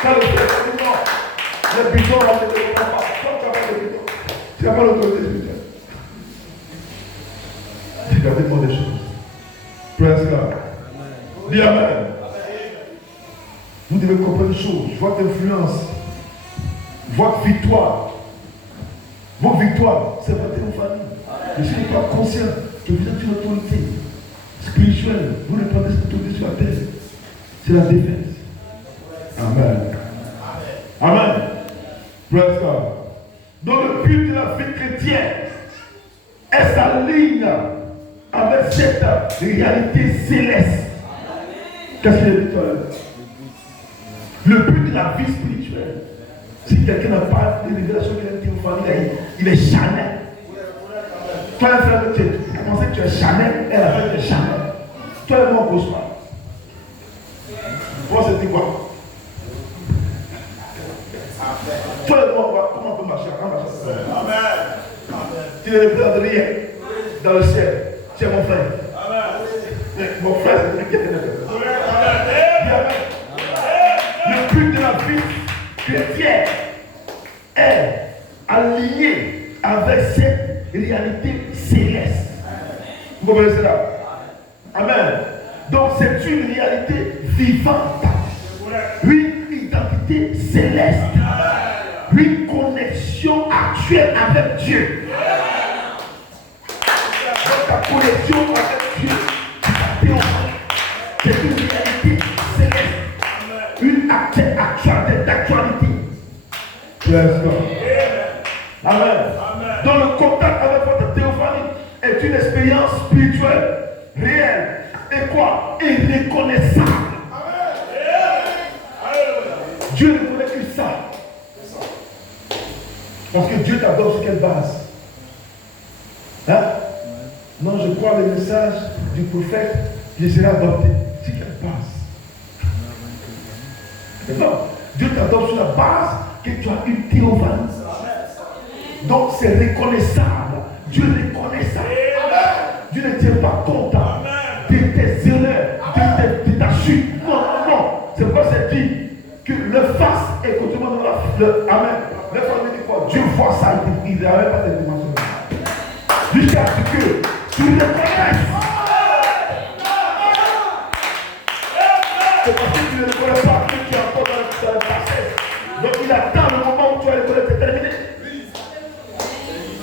Quand le frère dit non, le bidon là ne te comprend pas. Quand tu n'as pas de bidon, tu n'as pas l'autorité spirituelle. Regardez-moi les choses. Praise God. Dis Amen. Vous devez comprendre une chose. Votre influence, votre victoire, vos victoires, c'est votre famille. Je ne suis pas conscient que vous êtes une autorité spirituelle. Vous ne prenez cette autorité sur la terre. C'est la défense. Amen. Amen. Praise God. Donc le but de la vie chrétienne est s'aligne avec cette réalité céleste. Qu'est-ce qu'il a dit tout à l'heure? Le but de la vie spirituelle, si quelqu'un n'a pas de révélation qu'il a été au famille, il est charnel. Toi, un frère, tu pensais que tu es charnel, elle a fait que tu es charnel. Toi et moi, on ne cause pas. Toi, c'est quoi? Toi et moi, comment on peut marcher? Amen. Tu ne représentes rien dans le ciel. Tu es mon frère. Amen. Mon frère, c'est lui qui est Amen. Le but de la vie chrétienne est aligné avec cette réalité céleste. Vous comprenez cela? Amen. Donc c'est une réalité vivante, une identité céleste, une connexion actuelle avec Dieu. Donc ta connexion avec Dieu, c'est une réalité céleste, une d'actualité. Yes, God. Amen. Donc le contact avec votre théophanie est une expérience spirituelle réelle quoi? Irreconnaissable. Dieu ne connaît que ça. Parce que Dieu t'adore sur quelle base? Hein? Non, je crois le message du prophète, je serai adopté. Sur quelle base? Non, Dieu t'adore sur la base que tu as une théophanie. Donc c'est reconnaissable. Dieu reconnaît ça. Dieu ne tient pas compte de tes erreurs, de ta chute. Non, non, non. C'est pourquoi c'est dit que le face est continuellement dans le Amen. Le face dit quoi? Dieu voit ça, il n'arrête pas cette dimension. Jusqu'à ce que tu reconnaisses. C'est parce que tu ne reconnais pas que tu es encore dans le passé. Donc il attend le moment où tu vas reconnaître, c'est terminé.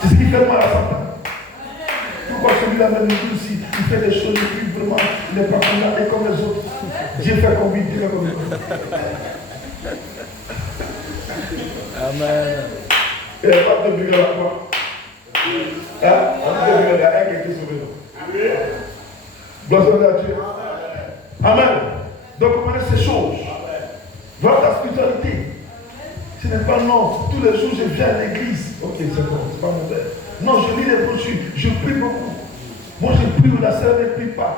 C'est ce qui fait mal à Satan. Pourquoi celui-là même aussi, il fait des choses et puis vraiment, il n'est pas condamné comme les autres. Dieu fait comme lui, Dieu fait comme lui. Amen. Et on te brûler la croix. On te brûler la haine qui est sauvée. Gloire à Dieu. Amen. Donc comprenez ces choses. Dans ta spiritualité. Ce n'est pas non, tous les jours je viens à l'église. Ok, c'est bon, c'est pas mon père. Non, je lis les brochures, je prie beaucoup. Moi je prie où la sœur ne prie pas.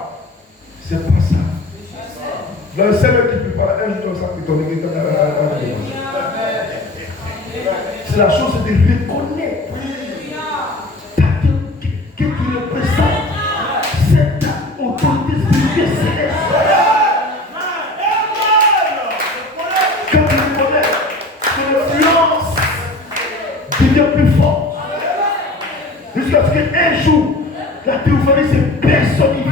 C'est pas ça. Dans le Seigneur qui ne prie pas, un jour comme ça, qui tombe. C'est la chose de reconnaître que tu représentes cette autorité spirituelle céleste. Quand tu reconnais que l'influence devient plus forte, jusqu'à ce qu'un jour, la théophanie se personnifie.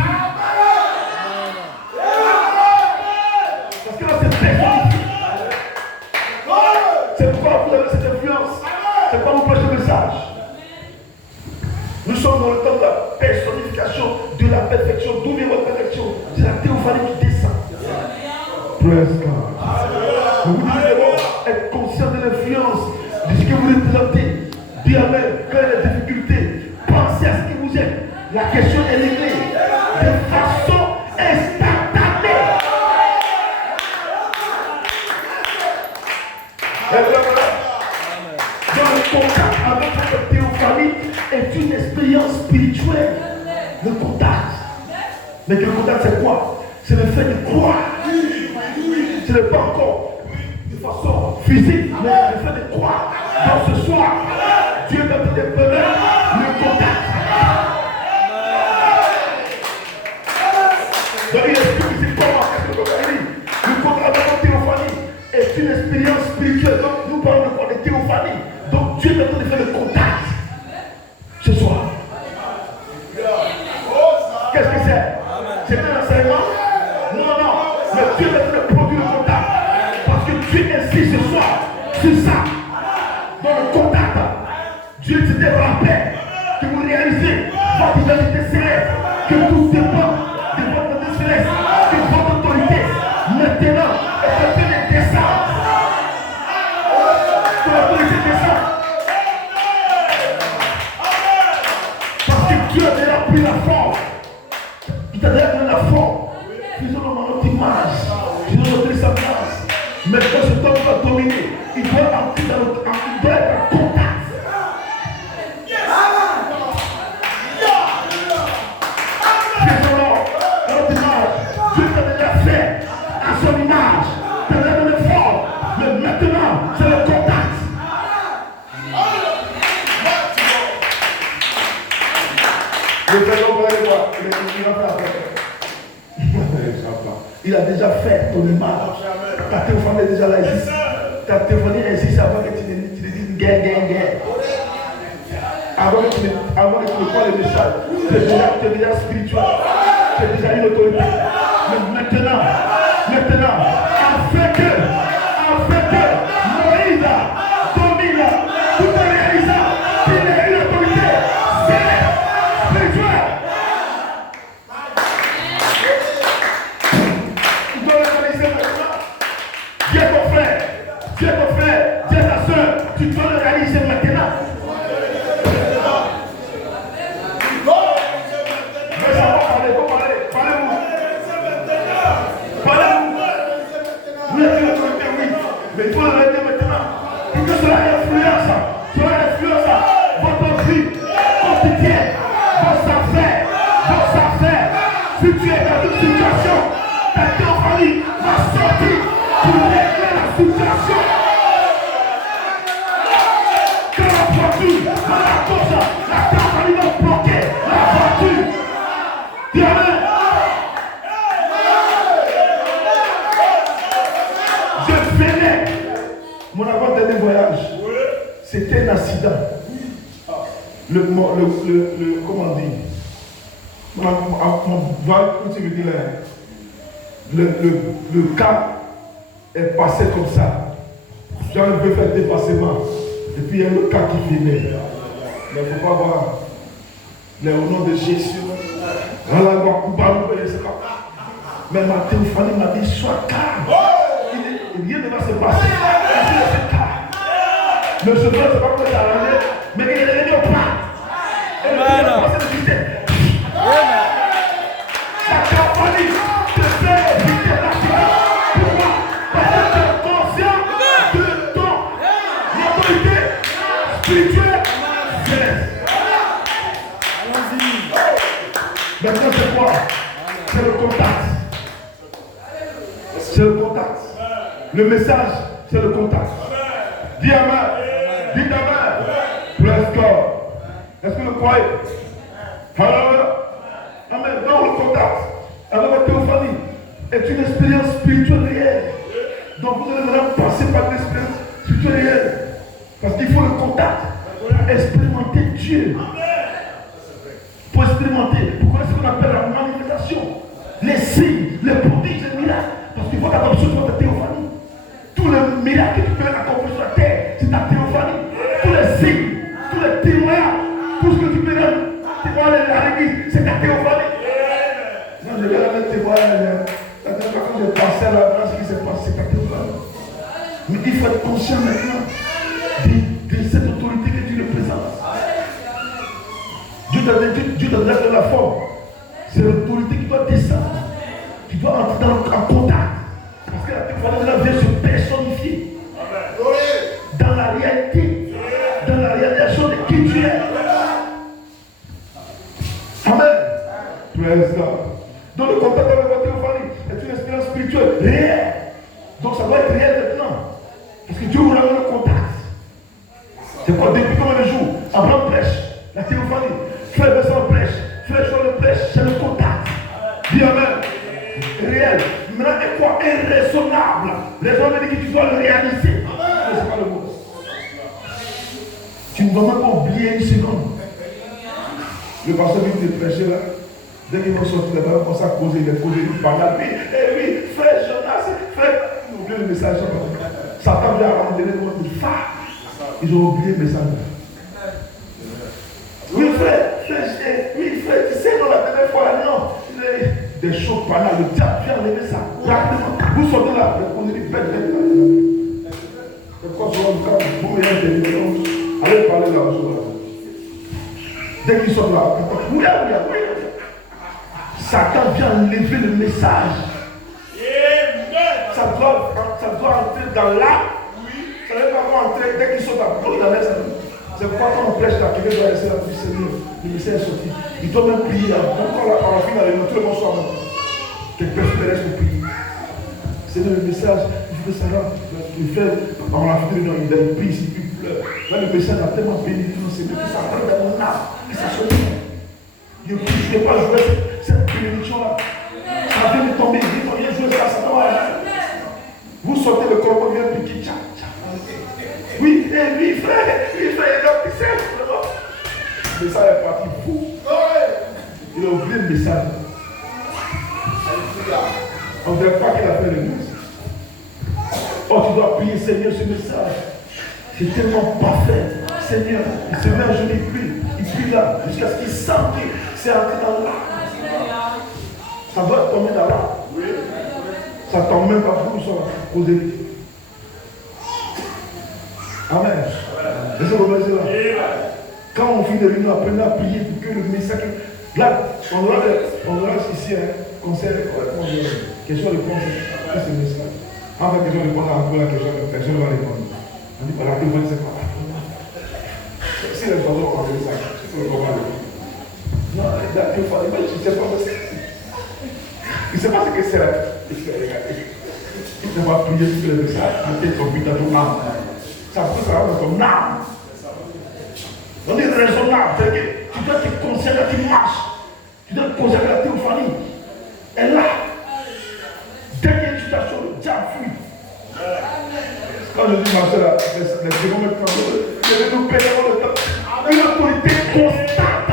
Parce que là, c'est personnifie. C'est pourquoi vous avez cette influence. C'est pourquoi vous prêchez le message. Nous sommes dans le temps de la personnification, de la perfection. D'où vient votre perfection? C'est la théophanie qui descend. Praise God. Vous devez être conscient de l'influence de ce que vous représentez. Dis Amen. Quand il y a des difficultés, pensez à ce que vous êtes. La question est réglée de façon instantanée. Dans le contact avec votre théophanie est une expérience spirituelle. Le contact. Mais que le contact c'est quoi? C'est le fait de croire. Ce n'est pas encore de façon physique, mais le fait de croire. Donc ce soir, Dieu va te donner le contact. Donc il explique ici comment est-ce que le contact avec la théophanie est une expérience spirituelle. Donc nous parlons de quoi? De théophanie. Donc Dieu va te faire le contact ce soir. Qu'est-ce que c'est? C'est un enseignement? Non, non. Mais Dieu va te produire le contact. Parce que Dieu insiste ce soir sur ça. Dans le contact, Dieu te rappelle que vous réalisez votre identité céleste, que tout dépend de votre identité céleste, que votre autorité maintenant est en train de descendre. Que l'autorité descend. Parce que Dieu a déjà pris la forme. Il t'a déjà donné la forme. Faisons-le dans notre image, faisons notre semblance. Maintenant, cet homme va dominer. Il doit entrer dans notre il doit être en contact. Faisons-le dans notre image. Dieu t'a déjà fait à son image. Il t'a déjà donné forme. Mais maintenant, c'est le contact. Le Père, on va aller voir. Il va faire il a déjà fait ton image. Ta théophanie est déjà là ici. Ta théophanie existe avant que tu ne dises guerre. Avant que tu ne prends le message. Tu es déjà spirituel. Tu es déjà une autorité. Mais maintenant, afin que Moïse domine tout en réalisant qu'il est une autorité spirituelle. Dieu ton frère, Dieu ta soeur, tu dois le réaliser maintenant. Mais ça va parler, parlez-vous. situation. Ta théophanie va sortir pour régler la situation. Quand la voiture va la cause, la théophanie va bloquer la voiture. Dis amen. Je venais, mon avant-dernier voyage, c'était un accident. Comment on dit, le cas est passé comme ça. J'avais fait un dépassement. Et puis il y a le cas qui venait. Mais il ne faut pas voir. Mais au nom de Jésus, mais ma théophanie m'a dit sois calme. Rien ne va se passer. Le chauffeur, c'est pas comme ça arrivé, mais il est revenu au plat. Et le passé de vitesse. La théophanie te fait éviter l'accident. Pourquoi? Parce que tu es conscient de ton autorité spirituelle céleste. Maintenant, c'est quoi? C'est le contact. C'est le contact. Le message, c'est le contact. Dis amen. Dis amen. Bless God. Est-ce que vous le croyez? Alléluia. Amen. Donc le contact avec la théophanie est une expérience spirituelle réelle. Donc vous allez maintenant passer par une expérience spirituelle réelle. Parce qu'il faut le contact pour expérimenter Dieu. Pour expérimenter. Pourquoi est-ce qu'on appelle la manifestation? Les signes, les prodiges, les miracles. Parce qu'il faut d'abord ce soit ta théophanie. Tous les miracles que tu peux accomplir sur la terre, c'est ta théophanie. Tous les signes, tous les témoignages, tout ce que tu peux témoigner à l'église, c'est ta théophanie. Non, je vais aller témoigner. La dernière fois que j'ai passé à la base, ce qui s'est passé, c'est ta théophanie. Mais il faut être conscient maintenant de cette autorité que tu représentes. Dieu t'a donné de la forme. C'est l'autorité qui doit descendre. Tu dois entrer en contact. Parce que la théophanie vient se personnifier. Dans la réalité. Dans la réalisation de qui tu es. Amen. Praise God. Donc le contact avec la théophanie est une expérience spirituelle réelle. Donc ça doit être réel maintenant. Parce que Dieu vous ramène le contact. C'est quoi? Depuis combien de jours Abraham prêche la théophanie. Frère Vincent prêche. Frère Joël prêche. C'est le contact. Dis amen. Réel. Maintenant, est quoi? Irraisonnable. Raisonnable dit que tu dois le réaliser. C'est pas le mot. Tu ne dois même pas oublier une seconde. Le pasteur vient de prêcher là. Dès qu'ils vont sortir là-bas, on s'est causé, il est causé, il parle. Oui, frère Jonas, frère. Ils ont oublié le message. Satan vient à ramener le mot de phare. Ils ont oublié le message. Oui, frère, tu sais, dans la dernière fois, non. Des choses par là, le diable vient enlever ça. Rapidement. Vous sortez là, on dit bête. Pourquoi vous mettez des millions? Allez parler là aujourd'hui. Dès qu'ils sont là, oui. Satan vient enlever le message. Ça doit entrer dans l'âme. Ça ne va pas entrer dès qu'ils sont là. C'est pourquoi quand on prêche là, quelqu'un doit rester là pour Seigneur. Le message est sorti. Il doit même prier là. Donc quand on a fini avec nous, tout le monde soit là. Quelques personnes restent pour prier. C'est le message. Il faut savoir. Le frère, on a fini, il prie ici, puis il pleure. Là, le message a tellement béni tout le Seigneur qui s'appelle dans mon âme. Et ça se fait. Je ne peux pas jouer cette bénédiction-là. Ça vient de tomber. Il faut bien jouer ça, ça doit aller. Vous sortez le corps, vient piquer. Oui, frère, il sait. Le message est parti fou. Il a oublié le message. On ne dirait pas qu'il a fait le message. Oh, tu dois prier, Seigneur, ce message. C'est tellement parfait. Seigneur, il se met à genoux, il prie là, jusqu'à ce qu'il sente que c'est entré dans l'âme. Ça doit tomber dans l'âme. Ça ne tombe même pas pour nous poser. Amen. Laissez-moi là. Quand on finit de réunion, apprenez à prier pour que le message. Là, on lance ici un conseil, question-réponse. Après ce message. Après question-réponse, après la question, personne ne va répondre. On dit, voilà, téléphone, c'est pas. Si les oiseaux ont enlevé ça, c'est pour le combat. Non, il faut aller, je ne sais pas. Il ne sait pas ce que c'est. Il ne va prier sur le message, mettez ton but dans ton âme. Ça peut savoir dans ton âme. On est raisonnable, c'est que tu dois te conscience que tu marches. Tu dois te conscience que la théophanie est là. Dès que tu t'assures, le diable fuit. Quand je dis ma soeur, les secondes mettent je vais nous payer le temps. Une autorité constante.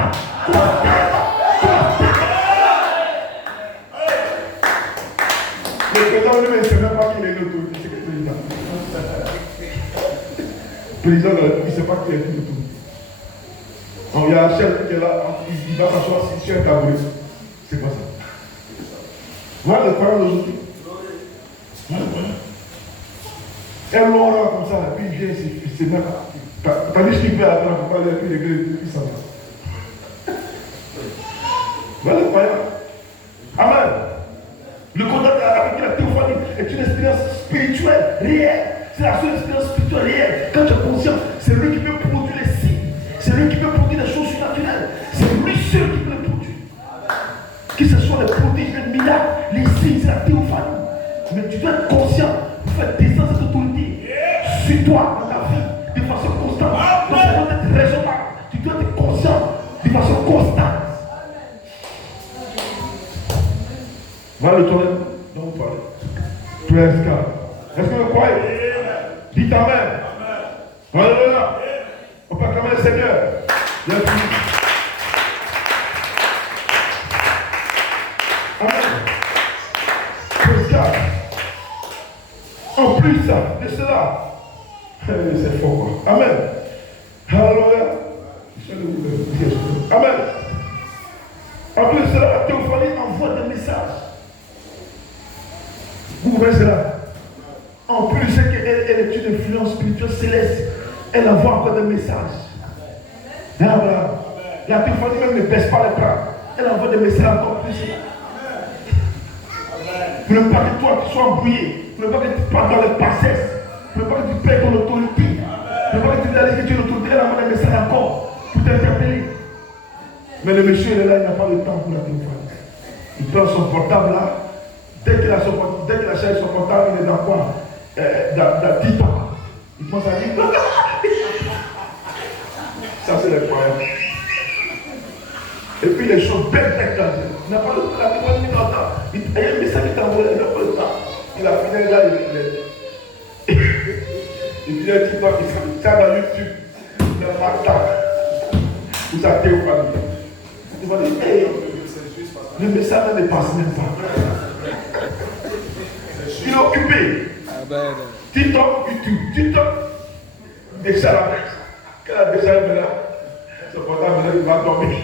Le président lui, il ne sait même pas qu'il est une autorité. C'est que le président. Le président, il ne sait pas qu'il est une autorité. Il y a un chef qui est là, il va s'asseoir sur un tabouret. C'est pas ça. Voilà le parole d'aujourd'hui. Elle l'aura comme ça, puis il vient, c'est même. T'as dit qu'il peut attendre pour parler, puis il s'en va. Voilà le parole. Amen. Le contact avec la théophanie est une expérience spirituelle, réelle. C'est la seule expérience spirituelle réelle. Quand tu es conscient, c'est lui qui peut produire les signes. C'est lui qui peut produire des choses surnaturelles. C'est lui seul qui peut les produire. Que ce soit les prodiges, les miracles, les signes, c'est la théophanie. Mais tu dois être conscient pour faire descendre cette autorité sur toi, dans ta vie, de façon constante. Parce que tu dois être raisonnable. Tu dois être conscient de façon constante. Voilà le tournée dont vous parlez. Est-ce que vous croyez? Dites Amen. Alléluia. On peut acclamer le Seigneur. Amen. En plus de cela, c'est fort quoi. Amen. Alléluia. Amen. En plus de cela, la théophanie envoie des messages. Vous voyez cela? En plus, c'est qu'elle est une influence spirituelle céleste. Elle envoie encore des messages. La théophanie même ne baisse pas les bras. Elle envoie des messages encore plus. Pour ne pas que toi tu sois embrouillé. Pour ne pas que tu partes dans les bassesses. Pour ne pas que tu perds ton autorité. Pour ne pas que tu dises que tu es une autorité. Elle envoie des messages encore pour t'interpeller. Mais le monsieur il est là, il n'a pas le temps pour la théophanie. Il prend son portable là. Dès qu'il a chargé son portable, il est dans quoi? Dans 10 ans. Il pense à dire. Ça, c'est les croyants. Et puis les choses belles, il n'a pas le temps. Il y a un message qui t'a envoyé, il n'a pas le temps. Il a fini là, il dit un petit peu, il ça dans YouTube, il a pas ou ça théophanie. Il va dire, hey, le message ne passe même pas. Il est occupé. TikTok, YouTube, TikTok. Déjà là, quand la déjà est là, son portable il va dormir.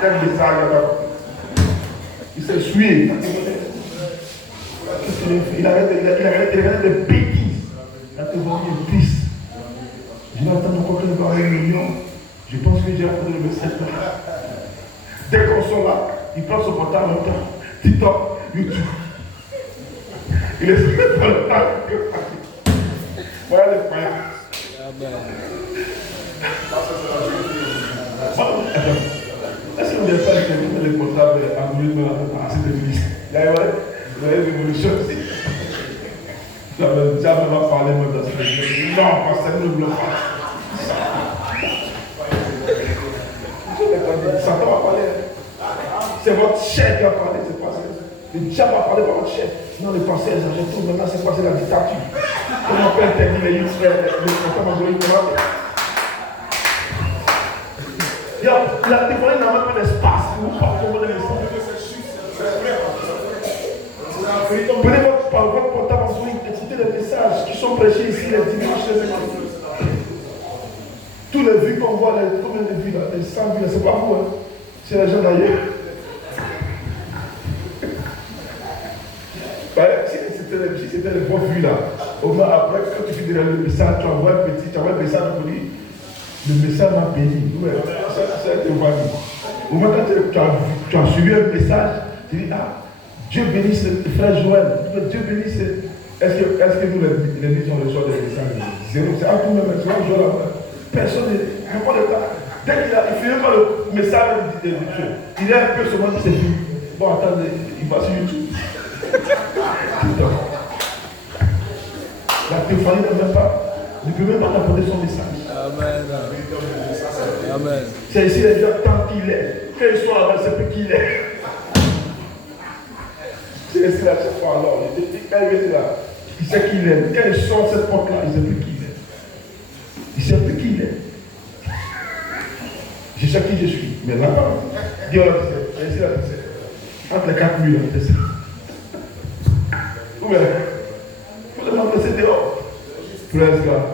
Tel message là. Il s'est sué. Il arrête des bêtises. La théophanie est triste. Je n'attends encore que le parler de l'union. Je pense que j'ai appris le message là. Dès qu'on sort là, il prend son portable en temps. TikTok, YouTube. Il est sur le portable. Voilà les croyants. Est-ce que vous n'avez pas écouté les portables algorithmes à cette église? Il y a une révolution aussi. J'avais pas parlé même dans cette église. Non, parce que ça ne bloque pas. Satan va parler. C'est votre chef qui va parler, c'est pas ça. Le diable va parler par votre chef. Non, les pensées, les argentines, maintenant c'est quoi? C'est la dictature. Comment on peut interdire les portables algorithmes? La théophanie n'a même pas d'espace. Vous partez de l'espace. Prenez votre portable algorithme, écoutez les messages qui sont prêchés ici les dimanches. Tous les vues qu'on voit, combien de vues là? Les 100 vues, c'est pas vous, hein? C'est les gens d'ailleurs. Si c'était les bonnes vues là, au moins après, quand tu finis le message, tu envoies un message pour dire le message m'a béni. C'est théophanie. Au moins, quand tu as suivi un message, tu dis Dieu bénisse le frère Joël. Dieu bénisse. Est-ce que nous, les lisons, on reçoit des messages? Zéro. C'est un coup même, c'est un jour là. Personne n'a pas le temps. Dès qu'il fait même pas le message de Dieu, il est un peu seulement de ses vies. Bon, attendez, il va sur YouTube. Tout le temps. La théophanie ne peut même pas apporter son message. Amen. Amen. C'est ici les gens tant qu'il est. Quand ils sont là-bas, c'est plus qu'il est. C'est ici là chaque fois alors. Quand il est là, il sait qui il est. Quand il sort cette porte-là, il ne sait plus qui il est. Il ne sait plus qui il est. Je sais qui je suis. Mais là-bas, Dieu l'a dit, c'est ici là, c'est entre les 4 murs, c'est ça. Où est-ce il faut demander c'est dehors. Praise God.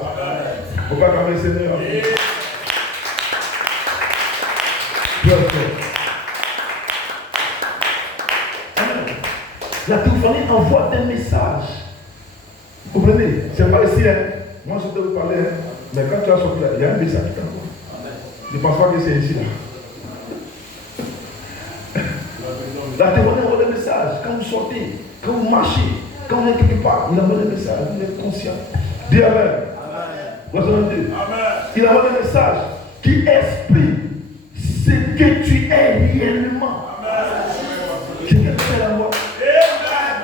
Faut pas calmer le Seigneur. Praise God. Amen. La théophanie envoie des messages. Vous comprenez? C'est pas ici, hein. Moi je peux vous parler, hein. Mais quand tu as sorti là, il y a un message qui t'envoie. Ne pense pas que c'est ici là. La théophanie envoie des messages. Quand vous sortez, quand vous marchez, quand on est quelque part, il envoie des messages, vous êtes conscient. Dis Amen. Amen. Il envoie des messages qui expriment ce que tu es réellement. C'est ce que tu envoie.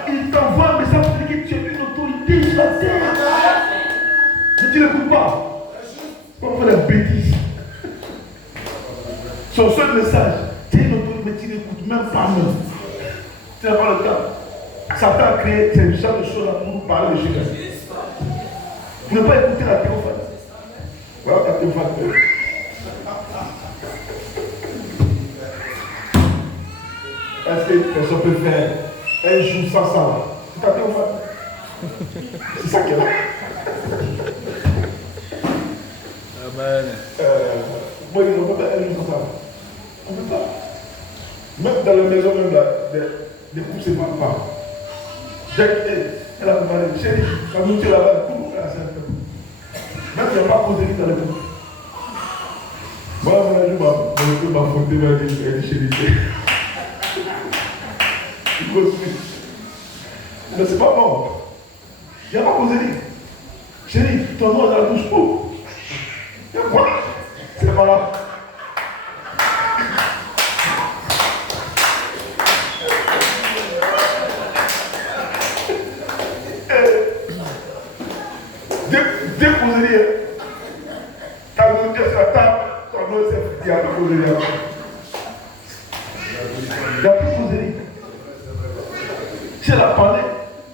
Il t'envoie un message pour dire que tu es une autorité sur la terre. Mais tu n'écoutes pas. On fait des bêtises. Son seul message, tu es une autorité, mais tu n'écoutes même pas même. Tu n'as pas le temps. Satan a créé ces genre de choses là pour nous parler de Jésus. Vous ne pouvez pas écouter la théophanie. Voilà ta théophanie. Est-ce qu'une personne peut faire un jour sans ça? C'est ta théophanie. C'est ça qui est là. Amen. Moi, ils n'ont pas fait un jour sans ça. On ne peut pas. Même dans la maison, même là, les coups, c'est pas. Elle a demandé, chérie, quand nous sommes là-bas, tout le monde a fait. Même il n'y a pas posé dans le couple. Moi, je vais m'affronter, elle dit chérie. Il construit. Mais c'est pas bon. Il n'y a pas posé. Chérie, ton nom est dans la bouche. Oh. Il y a quoi? C'est pas là. Déposer, ta nourriture sur la table, ton nom c'est il y a plus poser. Il n'y a plus poser. Si elle a parlé,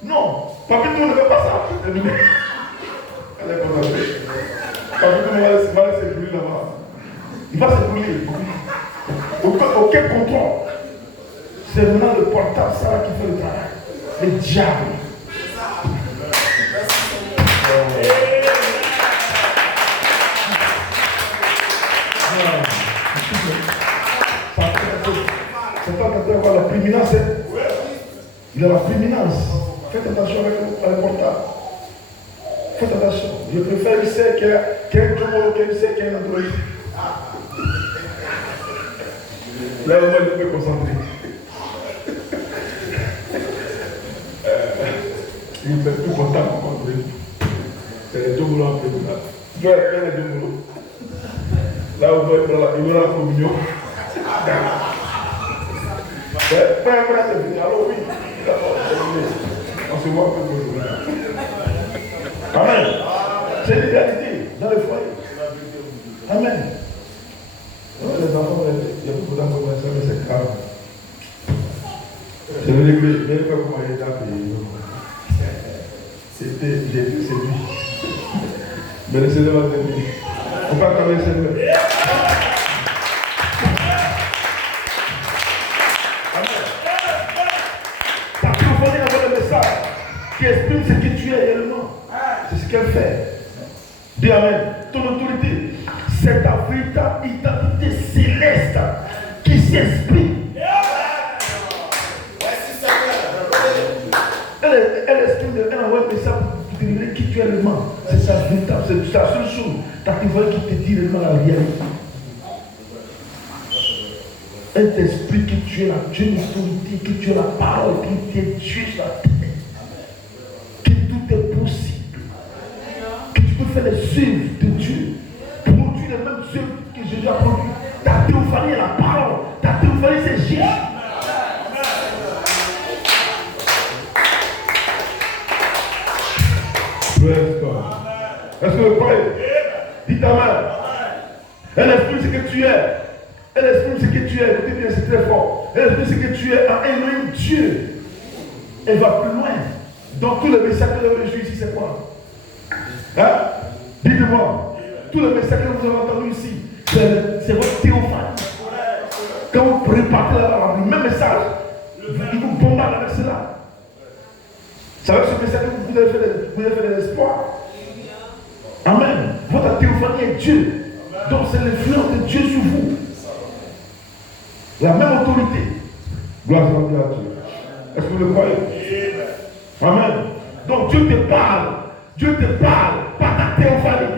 non, papy tout ne fait pas ça. Elle est comme ça. Papy tout va laisser brûler là-bas. Il va se brûler. Aucun contrôle. C'est maintenant le portable, ça qui fait le travail. Le diable. Satan a la prééminence. Il a la prééminence. Faites attention avec le portable. Faites attention. Je préfère qu'il sait qu'il y a un Jomolo qu'il sait qu'il y a un Android. Là, au moins, il peut concentrer. Il fait tout contact pour Android. C'est les Jomolo en prééminence. Tu vois, il y a les Jomolo. Là, au moins, il aura la communion. C'est fini. Alors oui, on se voit un peu. Amen. C'est une réalité dans le foyer. Amen. Les enfants, il y a beaucoup d'enfants, mais c'est grave. Je vais l'écouter, je vais faire comment il est appelé. J'ai été séduit. Mais le Seigneur va t'aider. Il ne faut pas calmer le Seigneur. Qui exprime ce que tu es réellement. C'est ce qu'elle fait. Dis Amen. Ton autorité, c'est ta véritable identité céleste qui s'exprime. Elle exprime, elle envoie un message pour te révéler qui tu es réellement. C'est sa véritable, c'est la seule chose. Ta témoin qui te dit réellement la réalité. Elle t'explique que tu es la autorité, que tu es la parole, que tu es Dieu sur la terre. Tout est possible. Que tu peux faire les œuvres de Dieu. Produire les mêmes œuvres que Jésus a produit. Ta théophanie est la parole. Ta théophanie c'est Jésus. Praise God. Est-ce que vous croyez? Dites Amen. Un esprit, c'est que tu es. Un esprit, c'est que tu es. Écoutez bien, c'est très fort. Un esprit, c'est que tu es en Elohim Dieu. Elle va plus loin. Donc, tous les messages que vous avez reçus ici, c'est quoi? Hein? Dites-moi. Tous les messages que vous avez entendus ici, c'est votre théophanie. Quand vous préparez le même message, il vous bombarde avec cela. C'est avec ce message que vous avez fait de l'espoir. Amen. Votre théophanie est Dieu. Donc c'est l'influence de Dieu sur vous. La même autorité. Gloire à Dieu. Est-ce que vous le croyez? Amen. Donc Dieu te parle. Dieu te parle par ta théophanie.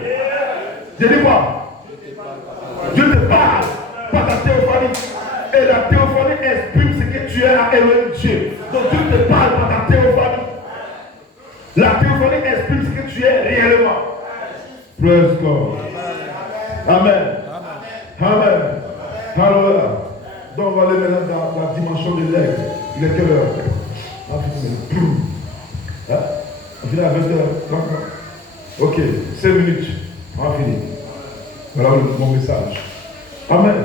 Je dis quoi? Dieu te parle par ta théophanie. Et la théophanie exprime ce que tu es à Elohim Dieu. Donc Dieu te parle par ta théophanie. La théophanie exprime ce que tu es réellement. Praise God. Amen. Amen. Alléluia. Donc on va aller maintenant dans la dimension de l'aigle. Il est quelle heure? On finit à 20h. Ok, 5 minutes. On va finir. Voilà mon message. Amen.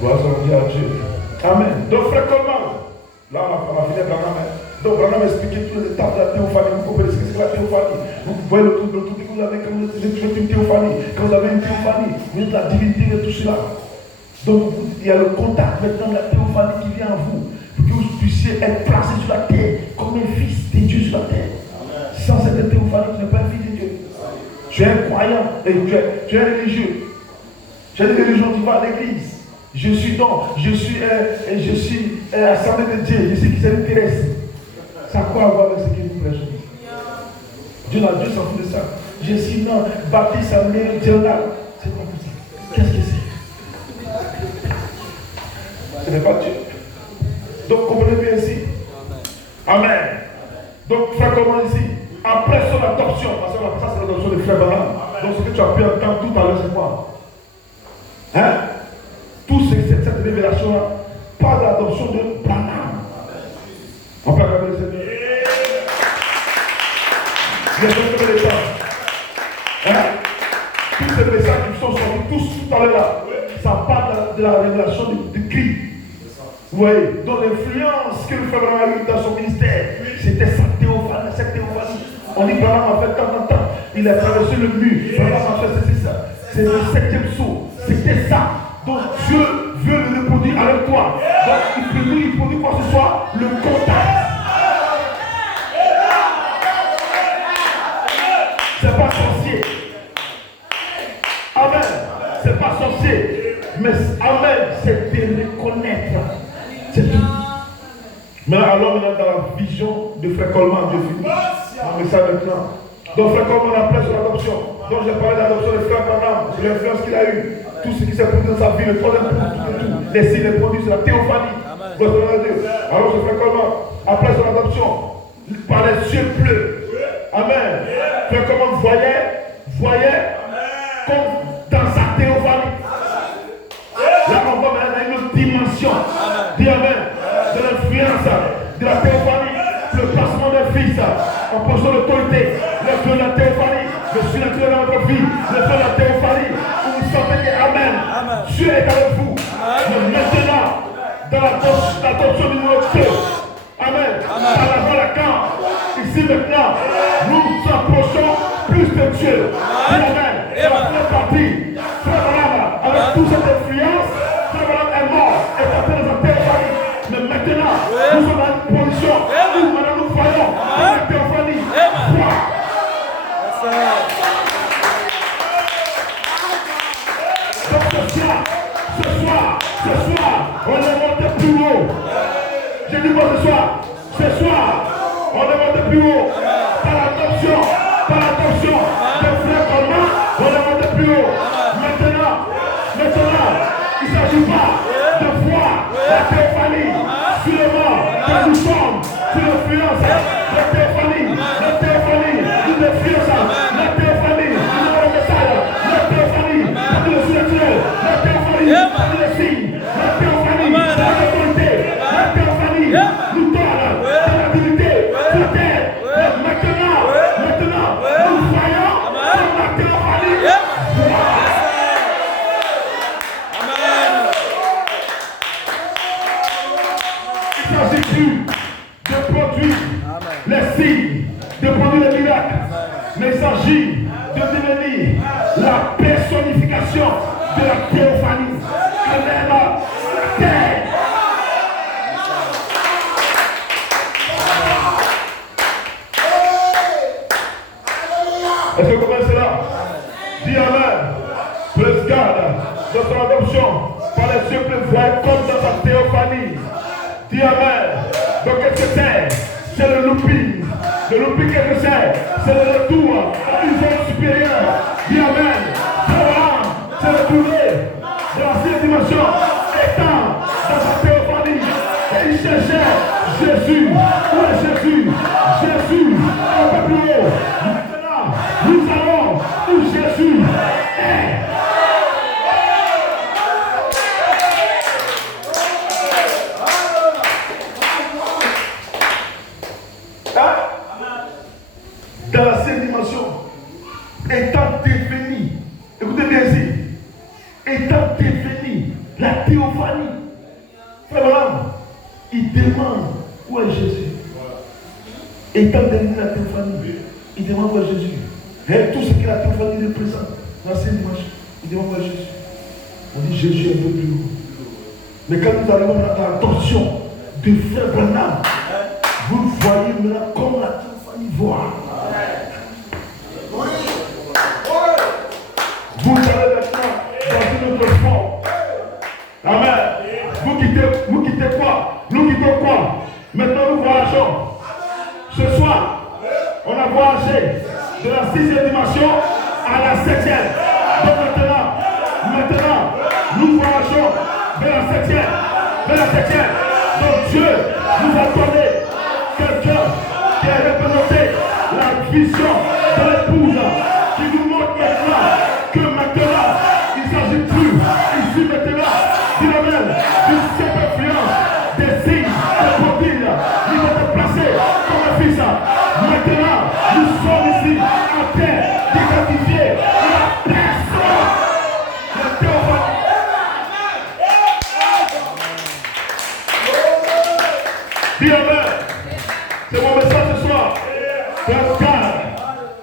Gloire à Dieu. Amen. Donc frère Coleman, là on va finir par Amen. Donc Branham a expliqué toutes les étapes de la théophanie. Vous comprenez ce que c'est la théophanie? Vous voyez le truc que vous avez quand vous êtes une théophanie. Quand vous avez une théophanie, vous êtes la divinité de tout cela. Donc il y a le contact maintenant de la théophanie qui vient à vous. Pour que vous puissiez être placé sur la terre comme un fils de Dieu sur la terre. Amen. Sans cette théophanie, tu n'es pas un fils de Dieu. Tu es un croyant et tu es un religieux. Tu es une religion, tu vas à l'église. Je suis assemblée de Dieu. Je sais qui ça m'intéresse. Ça a quoi à voir avec ce qui nous prêche? Dieu s'en fout de ça. Je suis non, baptiste à Mère Diana. C'est quoi ça? Qu'est-ce que c'est? Ce n'est pas Dieu. Donc comprenez bien ici. Amen. Donc frère, comment ici? Après son adoption, parce que ça c'est l'adoption de frère Branham. Donc ce que tu as pu entendre tout à l'heure, c'est quoi? Hein? Tout cette révélation-là, pas de l'adoption de Branham. On peut regarder le Seigneur. Les autres de l'État. Hein? Tous ces messages qui sont sortis, tous tout à l'heure là, ça parle de la révélation de Christ. Vous voyez? Donc l'influence que le frère Branham a eu dans son ministère, c'était sa théophanie, cette théophanie. On dit Branham a fait tant en temps. Il a traversé le mur. Branham a fait c'est ça. C'est le 7e saut. C'était ça. Donc Dieu veut le reproduire avec toi. Donc il produit quoi ce soir? Le contact. C'est pas sorcier. Amen. C'est pas sorcier. Mais Amen, c'est de reconnaître. C'est tout. Mais alors maintenant dans la vision de frère Coleman, Dieu finit. On met ça maintenant. Donc frère Coleman après son adoption. Donc j'ai parlé de l'adoption de frère Branham, sur l'influence qu'il a eue. Tout ce qui s'est produit dans sa vie, le troisième tout. Les signes, les produits, c'est la théophanie. Alors ce frère Coleman, après son adoption, par les yeux bleus. Amen. Frère Coleman voyait comme dans sa théophanie. Là on voit maintenant une autre dimension. Dis Amen. De l'influence, de la théophanie, le placement d'un fils en position d'autorité, le feu de la théophanie, le surnaturel dans votre vie, le feu de la théophanie, où vous sentez que Amen, Dieu est avec vous. Mais maintenant, dans l'adoption du numéro 2, Amen, par la voie camp, ici maintenant, nous nous approchons plus de Dieu. Amen. Et la première partie, frère Branham, avec toute cette influence, frère Branham est mort, est appelé dans la théophanie. Mais maintenant, nous sommes dans une position où maintenant nous voyons la théophanie. Donc ce soir, on est monté plus haut. Je dis quoi ce soir, on est monté plus haut. Par l'attention de frère Coleman, on est monté plus haut. Maintenant, il ne s'agit pas de voir la théophanie sur le mort, que nous sommes sur l'influence, la théophanie, nous l'influence, la théophanie, nous message, la théophanie, nous le surnaturel, la théophanie, nous le signe, la théophanie, la autorité, la théophanie, nous donne, la divinité, la terre, maintenant, s'agit de devenir la personnification de la théophanie. Amen. La terre. Est-ce que vous comprenez cela? Dis Amen. Praise God. Dans son adoption, par les yeux pleins, voyez comme dans sa théophanie. Dis Amen. Donc qu'est-ce que c'est? C'est le looping. Le looping, qu'est-ce que c'est? C'est le retour à une zone supérieure. Dis Amen. C'est le tourner de la sixième dimension, étant dans sa théophanie. Et il cherchait Jésus. Où est Jésus? Jésus, un peu plus haut. Maintenant, nous allons où Jésus est. Dans la sixième dimension, étant devenu, écoutez bien ici, étant devenu la théophanie, frère Branham, il demande où est Jésus. Étant devenu la théophanie, il demande où est Jésus. Et tout ce que la théophanie représente dans la sixième dimension, il demande où est Jésus. On dit Jésus est un peu plus haut. Mais quand nous arrivons dans la torsion de frère Branham, vous voyez maintenant comme la théophanie voit. Vous allez maintenant dans une autre forme. Amen. Vous quittez quoi? Nous quittons quoi? Maintenant nous voyageons. Ce soir, on a voyagé de la sixième dimension à la septième. Donc maintenant, nous voyageons vers la septième. Donc Dieu nous a donné quelqu'un qui a représenté la vision de l'épouse, qui nous montre maintenant que maintenant, il ne s'agit plus ici maintenant d'une simple influence, des signes, des prodiges, il va te placer comme un fils. Maintenant, nous sommes ici en terre d'identifier la personne de théophanie. Dis Amen. C'est mon message ce soir.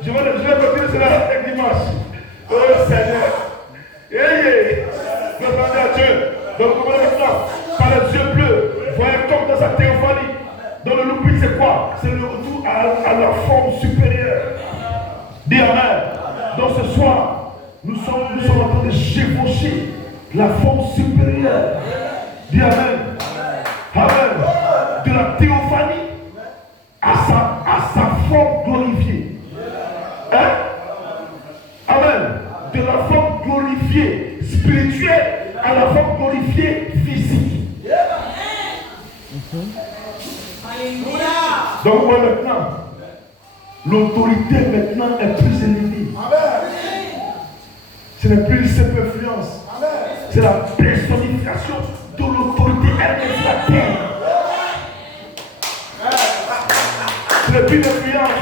Je vais continuer cela avec dimanche. Oh Seigneur. Demandez à Dieu. Donc vous comprenez maintenant, par les yeux bleus, voyez comme dans sa théophanie. Dans le looping, c'est quoi? C'est le retour à la forme supérieure. Dis Amen. Donc ce soir, nous sommes en train de chevaucher la forme supérieure. Dis Amen. Amen. De la théophanie à sa forme glorifiée. Hein? Amen. De la forme glorifiée spirituelle à la forme glorifiée physique. Donc moi maintenant, l'autorité maintenant est plus élevée. Ce n'est plus une simple influence. C'est la personnification de l'autorité elle-même sur la terre. Ce n'est plus une influence.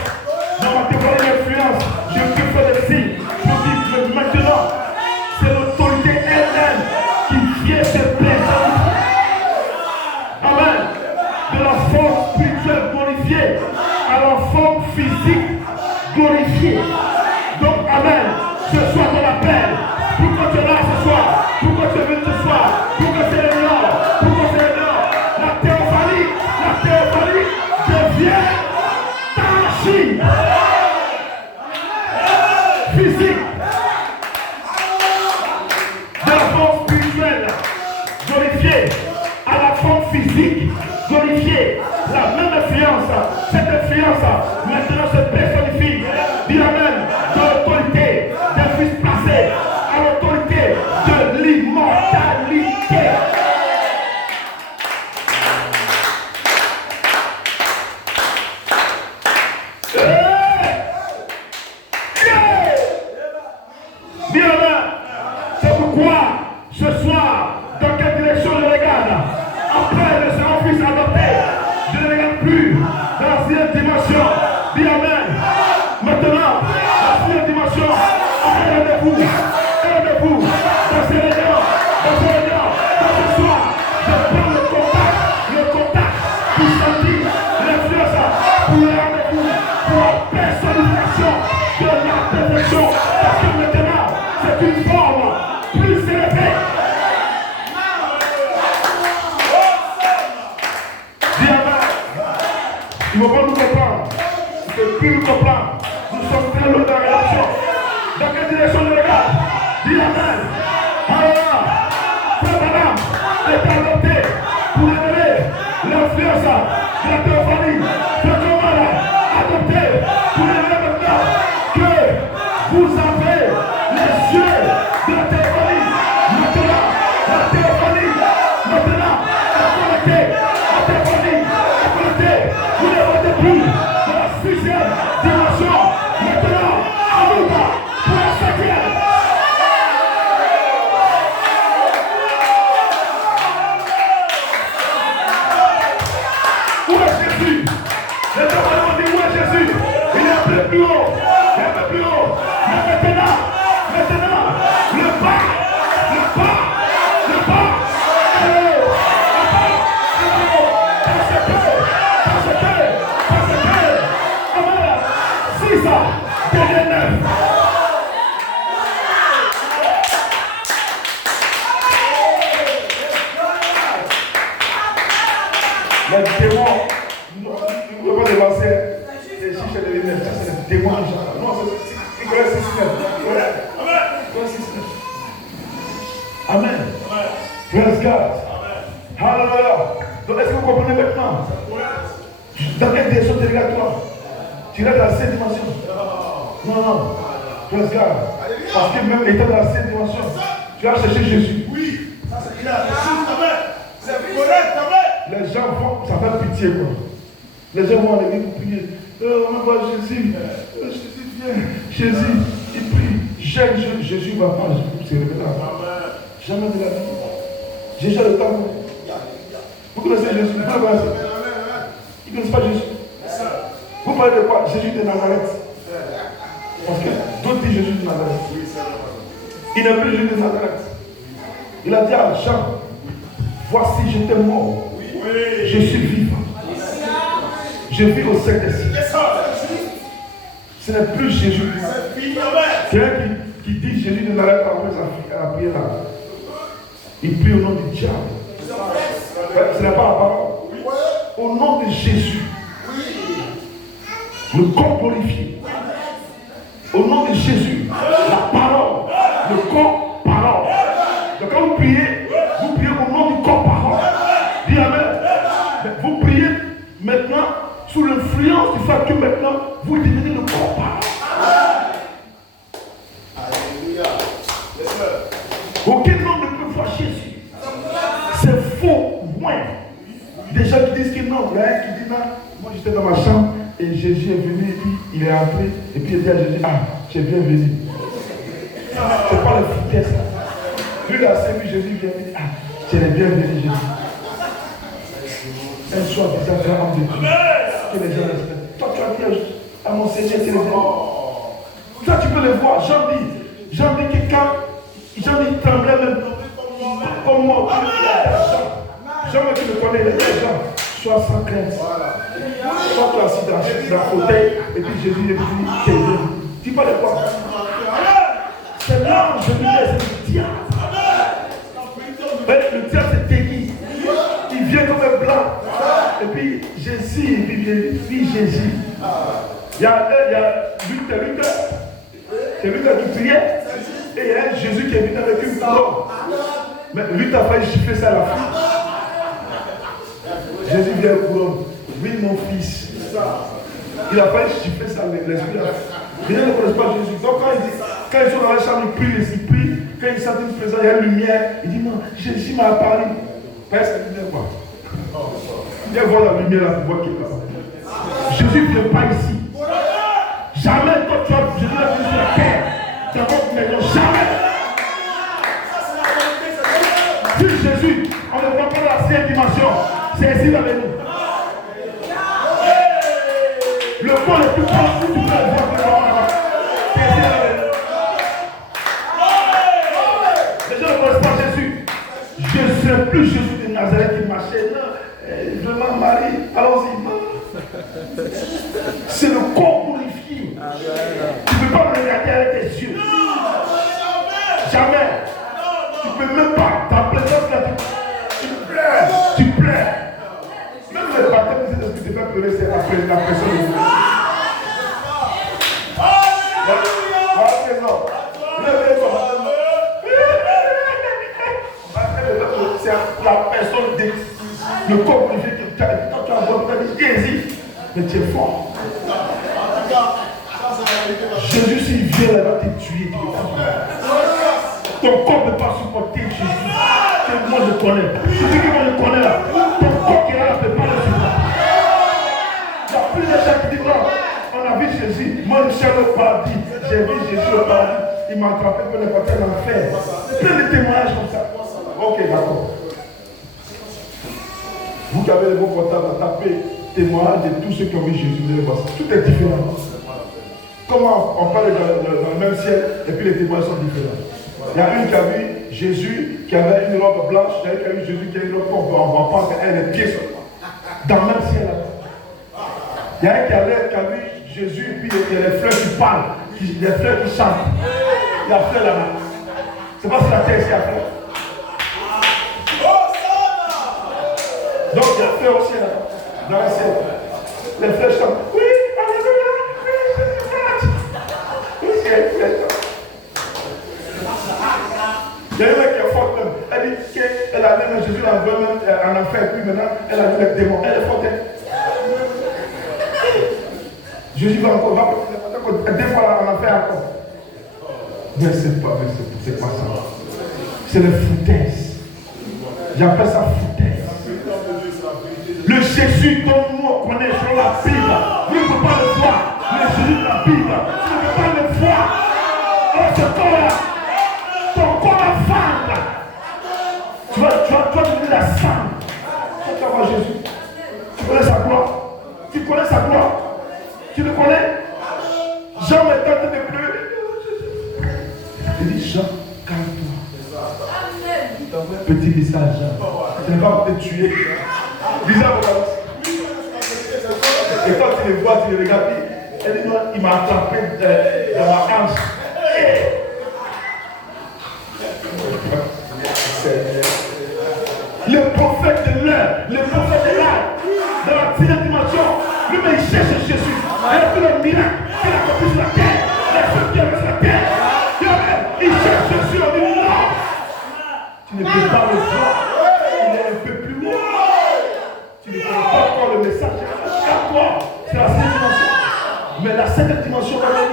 Non, on ne peut pas une influence. Je peux faire des signes. Je dis que maintenant, c'est l'autorité elle-même qui vient se présenter. Amen. De la forme spirituelle glorifiée à la forme physique glorifiée. Donc, Amen. Ce soir, on l'appelle. Pourquoi tu es là ce soir? Pourquoi tu es venu ce soir? Pourquoi c'est le nord? Pourquoi c'est le nord? La théophanie devient tangible. Physique. De la forme spirituelle glorifiée à la forme physique glorifiée. La même influence, cette influence maintenant se personnifie. Dis Amen. De l'autorité des fils placés à l'autorité de l'immortalité. Dis Amen. C'est pourquoi ce soir, dans quelle direction je regarde? Après le Saint-Fils adopté, je ne regarde plus dans la sixième dimension. Dis Amen. Maintenant, la sixième dimension, regardez-vous dans ces réunions, dans ce soir, je prends le contact pour sentir l'influence, pour le rendez-vous, pour la personnification de la Ils ne vont pas nous comprendre. Ils ne peuvent plus nous comprendre. Nous sommes très loin de la rédemption. Dans quelle direction je regarde? Dis Amen. Alléluia. Frère Madame est adopté pour révéler l'influence de la théophanie. Frère Commander, adopté pour révéler maintenant que vous avez les yeux de la théophanie. Maintenant, la théophanie, maintenant, la connecté, la théophanie, la connecté. Vous ne votez plus de la 6e dimension. Maintenant, en route pour la 7e. Où est Jésus? Les gens m'ont dit où est Jésus? Il est un peu plus haut. Il est un peu plus haut. Mais maintenant, le pas. C'est ça, devient neuf. Les démons, nous ne pouvons pas dévancer les chiches et les lunettes. Ça, c'est les démons. Non, c'est Nicolas 6-9. Amen. Praise God. Hallelujah. Donc, est-ce que vous comprenez maintenant? Dans quelle direction tu regardes toi? Tu regardes dans la 7e dimension? Non. Praise God. Parce que même étant dans la 7e dimension, tu vas chercher Jésus. Oui, ça c'est clair. C'est correct, amen. Les gens vont, ça fait pitié quoi. Les gens vont à l'église pour prier. On va voir Jésus. Jésus vient. Jésus, il prie. Jésus va pas. C'est le temps. Jamais de la vie. Jésus a le temps. Vous connaissez Jésus? Vous connaissez? Ils ne connaissent pas Jésus. Vous parlez de quoi? Jésus de Nazareth. Parce que d'autres disent Jésus de Nazareth. Il n'est plus Jésus de Nazareth. Il a dit à Jean, voici j'étais mort. Je suis vivant. Je vis au siècle des siècles. Ce n'est plus Jésus. Quelqu'un qui dit Jésus de Nazareth après sa prière là. Il prie au nom du diable. Ce n'est pas la parole. Au nom de Jésus. Le corps glorifié. Au nom de Jésus. La parole. Le corps parole. Donc quand vous priez au nom du corps parole. Dis Amen. Vous priez maintenant sous l'influence du fait que maintenant vous devenez le corps parole. Alléluia. Aucun homme ne peut voir Jésus. C'est faux, moins. Des gens qui disent que non, il y a un qui dit non. Moi j'étais dans ma chambre et Jésus est venu et puis il est entré et puis il dit à Jésus, ah, tu es bienvenu. C'est pas la vitesse là. Lui il a servi Jésus, vient et dit, ah, tu es bienvenu Jésus. Un soir disant grand homme de Dieu. Que les gens respectent. Toi tu as dit à mon Seigneur, tu es bienvenu. Ça tu peux le voir. Jean dit que quand Jean dit tremblait même comme moi. Jean qui me connaît, il a dit Jean, sois sans crainte. Sois toi assis dans la fauteuil et puis Jésus est venu, tu es venu. Tu parles de quoi? C'est l'ange de Dieu, c'est le diable. Le diable c'est déguisé. Il vient comme un blanc. Et puis Jésus, et puis Jésus. Il y a Luther. C'est Luther qui priait. Et il y a un Jésus qui est venu avec une couronne. Mais Luther a failli chiffrer ça à la fin. Jésus vient au couronne. Oui, mon fils. Il a failli chiffrer ça avec l'esprit. Les gens ne connaissent pas Jésus. Donc quand ils sont dans la chambre, ils prient. Quand ils sentent une présence, il y a une lumière. Il dit non, Jésus m'a parlé. Est-ce que tu viens voir? Viens voir la lumière là pour voir qui est là. Jésus ne vient pas ici. Jamais quand tu as Jésus a venu sur la terre. Dans votre maison, jamais. Si Jésus, on ne voit pas dans la 6e dimension, c'est ici avec nous. Le point le plus proche où tu peux le voir, c'est ici avec nous. Les gens ne connaissent pas Jésus. Je ne serai plus Jésus de Nazareth qui marchait. Non, vraiment Marie, allons-y. C'est le corps glorifié. Tu ne peux pas me regarder avec tes yeux. Jamais. Tu ne peux même pas. Ta présence là, tu pleures. Même le baptême, c'est ce que tu fais donner, c'est la personne de Dieu. Voilà le trésor. C'est la personne le corps glorifié qui quand tu as beau, tu as dit hésite, mais tu es fort. Jésus, s'il vient là-bas te tuer, ton corps ne peut pas supporter Jésus. Moi je connais. Si tu dis que moi je connais là, ton corps qui est là ne peut pas le supporter. Il y a plusieurs gens qui disent non, on a vu Jésus, moi je suis au paradis, j'ai vu Jésus au paradis, il m'a attrapé pour le porter en enfer. Plein de témoignages comme ça. Ok, d'accord. Vous qui avez le bon portable à taper témoignage de tous ceux qui ont vu Jésus, vous allez voir ça. Tout est différent. Comment on parle dans le même ciel et puis les témoignages sont différents. Il y a une qui a vu Jésus qui avait une robe blanche, il y a une qui a vu Jésus qui a une robe qu'on ne voit pas, elle est pieds seulement. Dans le même ciel. Il y a un qui a vu Jésus et puis il y a les fleurs qui parlent, les fleurs qui chantent. Il y a fleurs là-bas. C'est pas sur la terre ici, il y a fleurs. Donc il y a fleurs aussi là-bas, dans le ciel. Les fleurs chantent. Oui, alléluia, oui, Jésus. Oui, c'est il y a un mec qui est forte même. Elle dit qu'elle a même Jésus l'a envoyé même en enfer. Puis maintenant, elle a vu les démons. Elle est forte. Jésus va encore, des fois en enfer encore. Mais c'est pas ça. C'est les foutaises. J'appelle ça foutaise. Le Jésus dont nous on connaît sur la Bible, vous ne pouvez pas le voir. Le Jésus de la Bible, vous ne pouvez pas le voir. Oh, ce corps-là. Ton corps la femme là. Tu vas devenir la femme. Quand tu vas voir Jésus, tu connais sa gloire. Tu connais sa gloire. Tu le connais. Jean est tenté de pleurer. Il dit Jean, calme-toi. Petit message, Jean. Tu ne vas pas te tuer. Dis-le à vos parents. Et quand tu le vois, tu le regardes. Elle dit non, il m'a attrapé dans ma hanche. Le prophète de l'heure, le prophète de l'âge, dans la sixième dimension, lui-même il cherche Jésus. Il a fait le miracle qu'il a accompli sur la terre, les choses qui avaient sur la terre. Il cherche Jésus, on dit non. Tu ne peux pas le voir, il est un peu plus haut. Tu ne connais pas encore le message, c'est la sixième dimension. Mais la septième dimension va venir.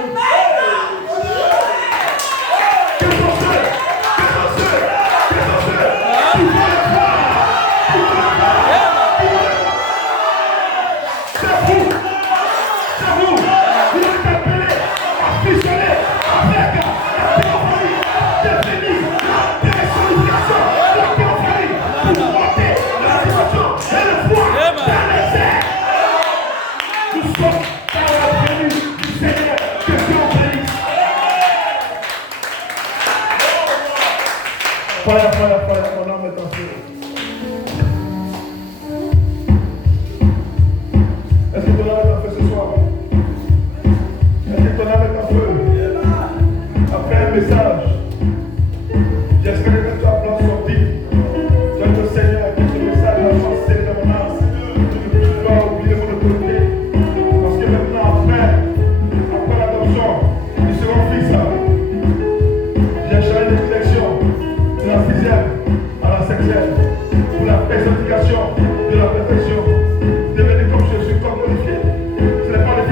Voilà, mon âme est en feu. Est-ce que ton âme est en feu ce soir? Est-ce que ton âme est en feu? Après un message, j'espère que tu as bien sorti. Tu as le Seigneur qui ce message va passer dans mon âme. Tu ne peux pas oublier mon autorité. Parce que maintenant, après l'adoption, ils seront fixes. J'ai changé de direction. De la sixième à la septième, pour la personnification de la perfection. Devenez comme Jésus, comme glorifié. Ce n'est pas le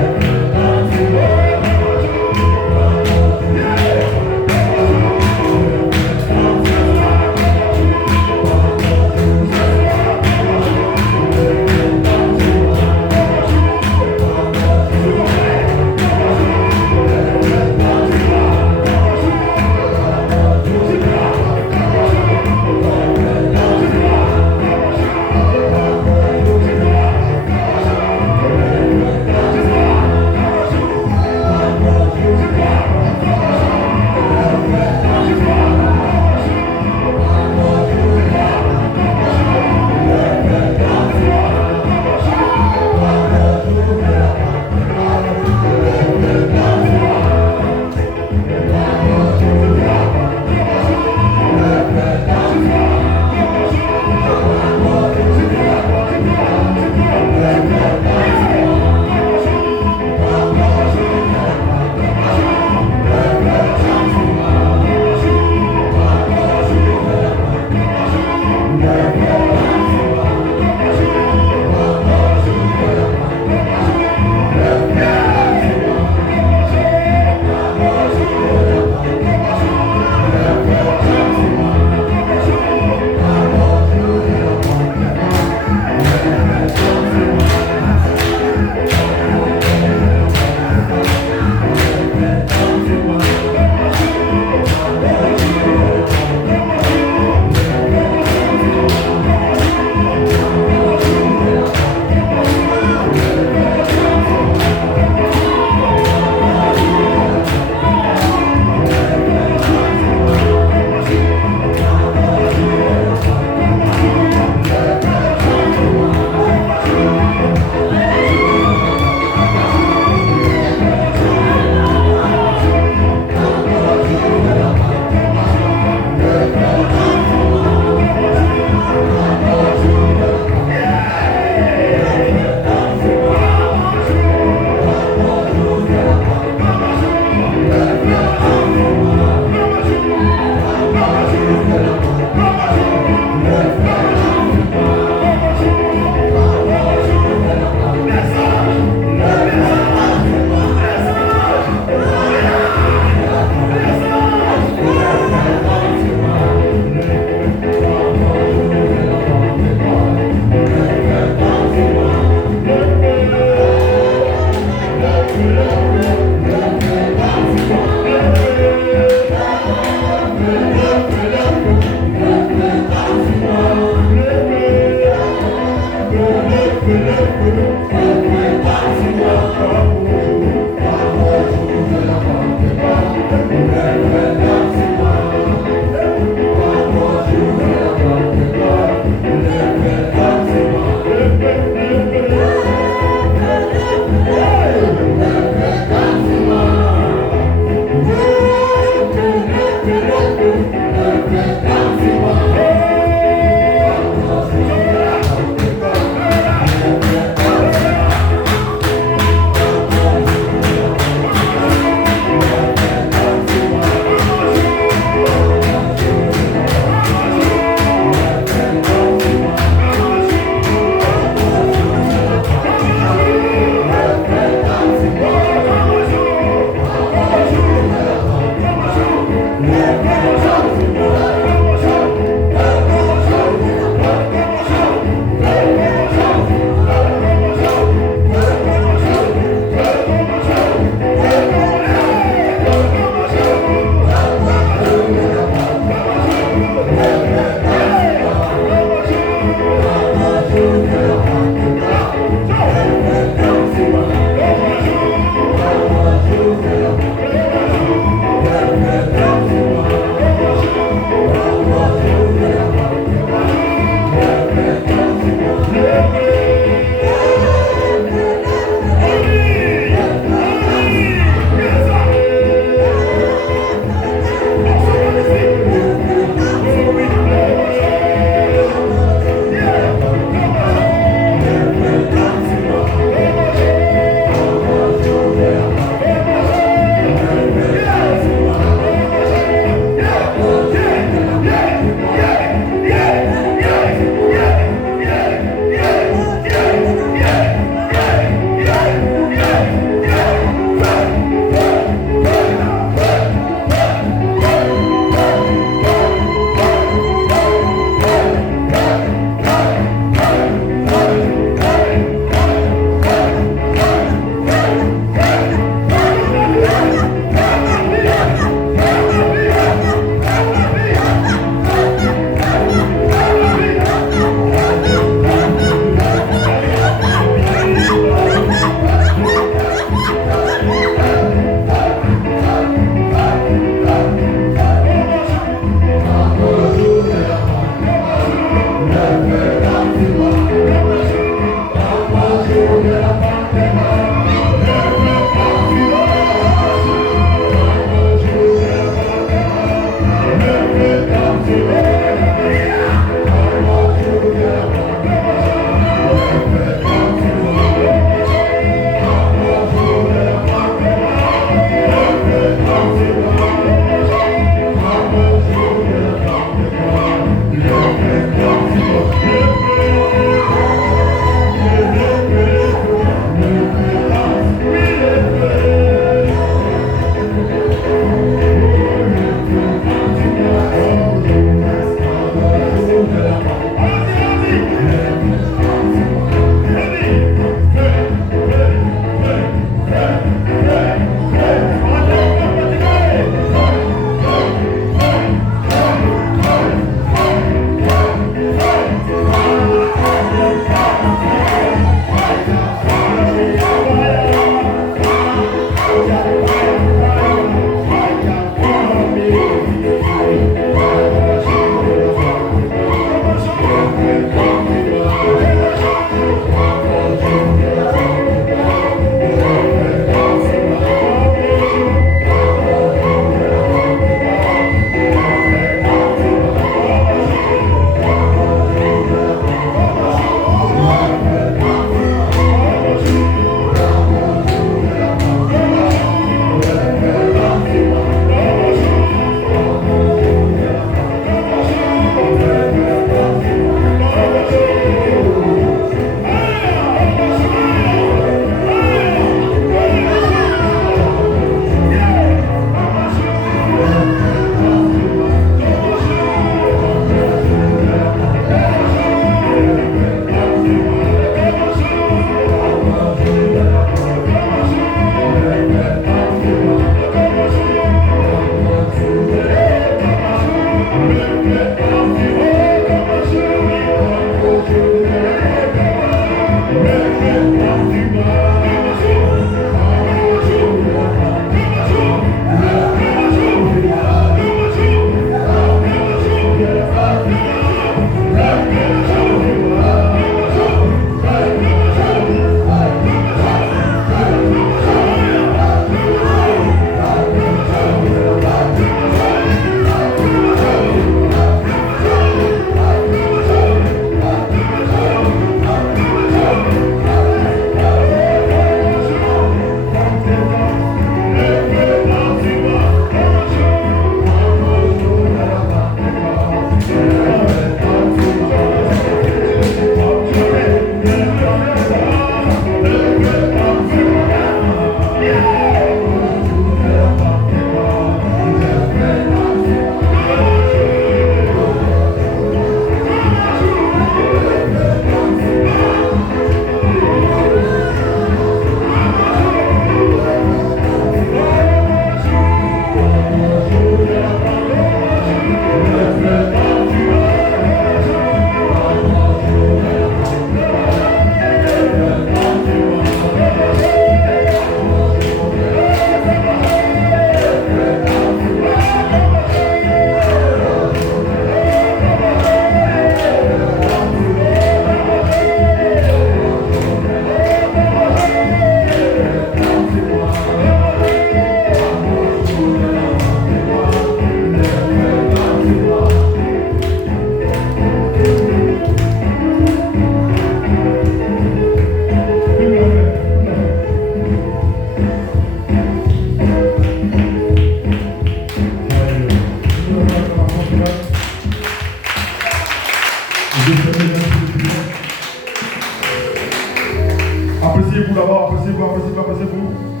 d'abord, appréciez-vous, appréciez-vous, appréciez-vous.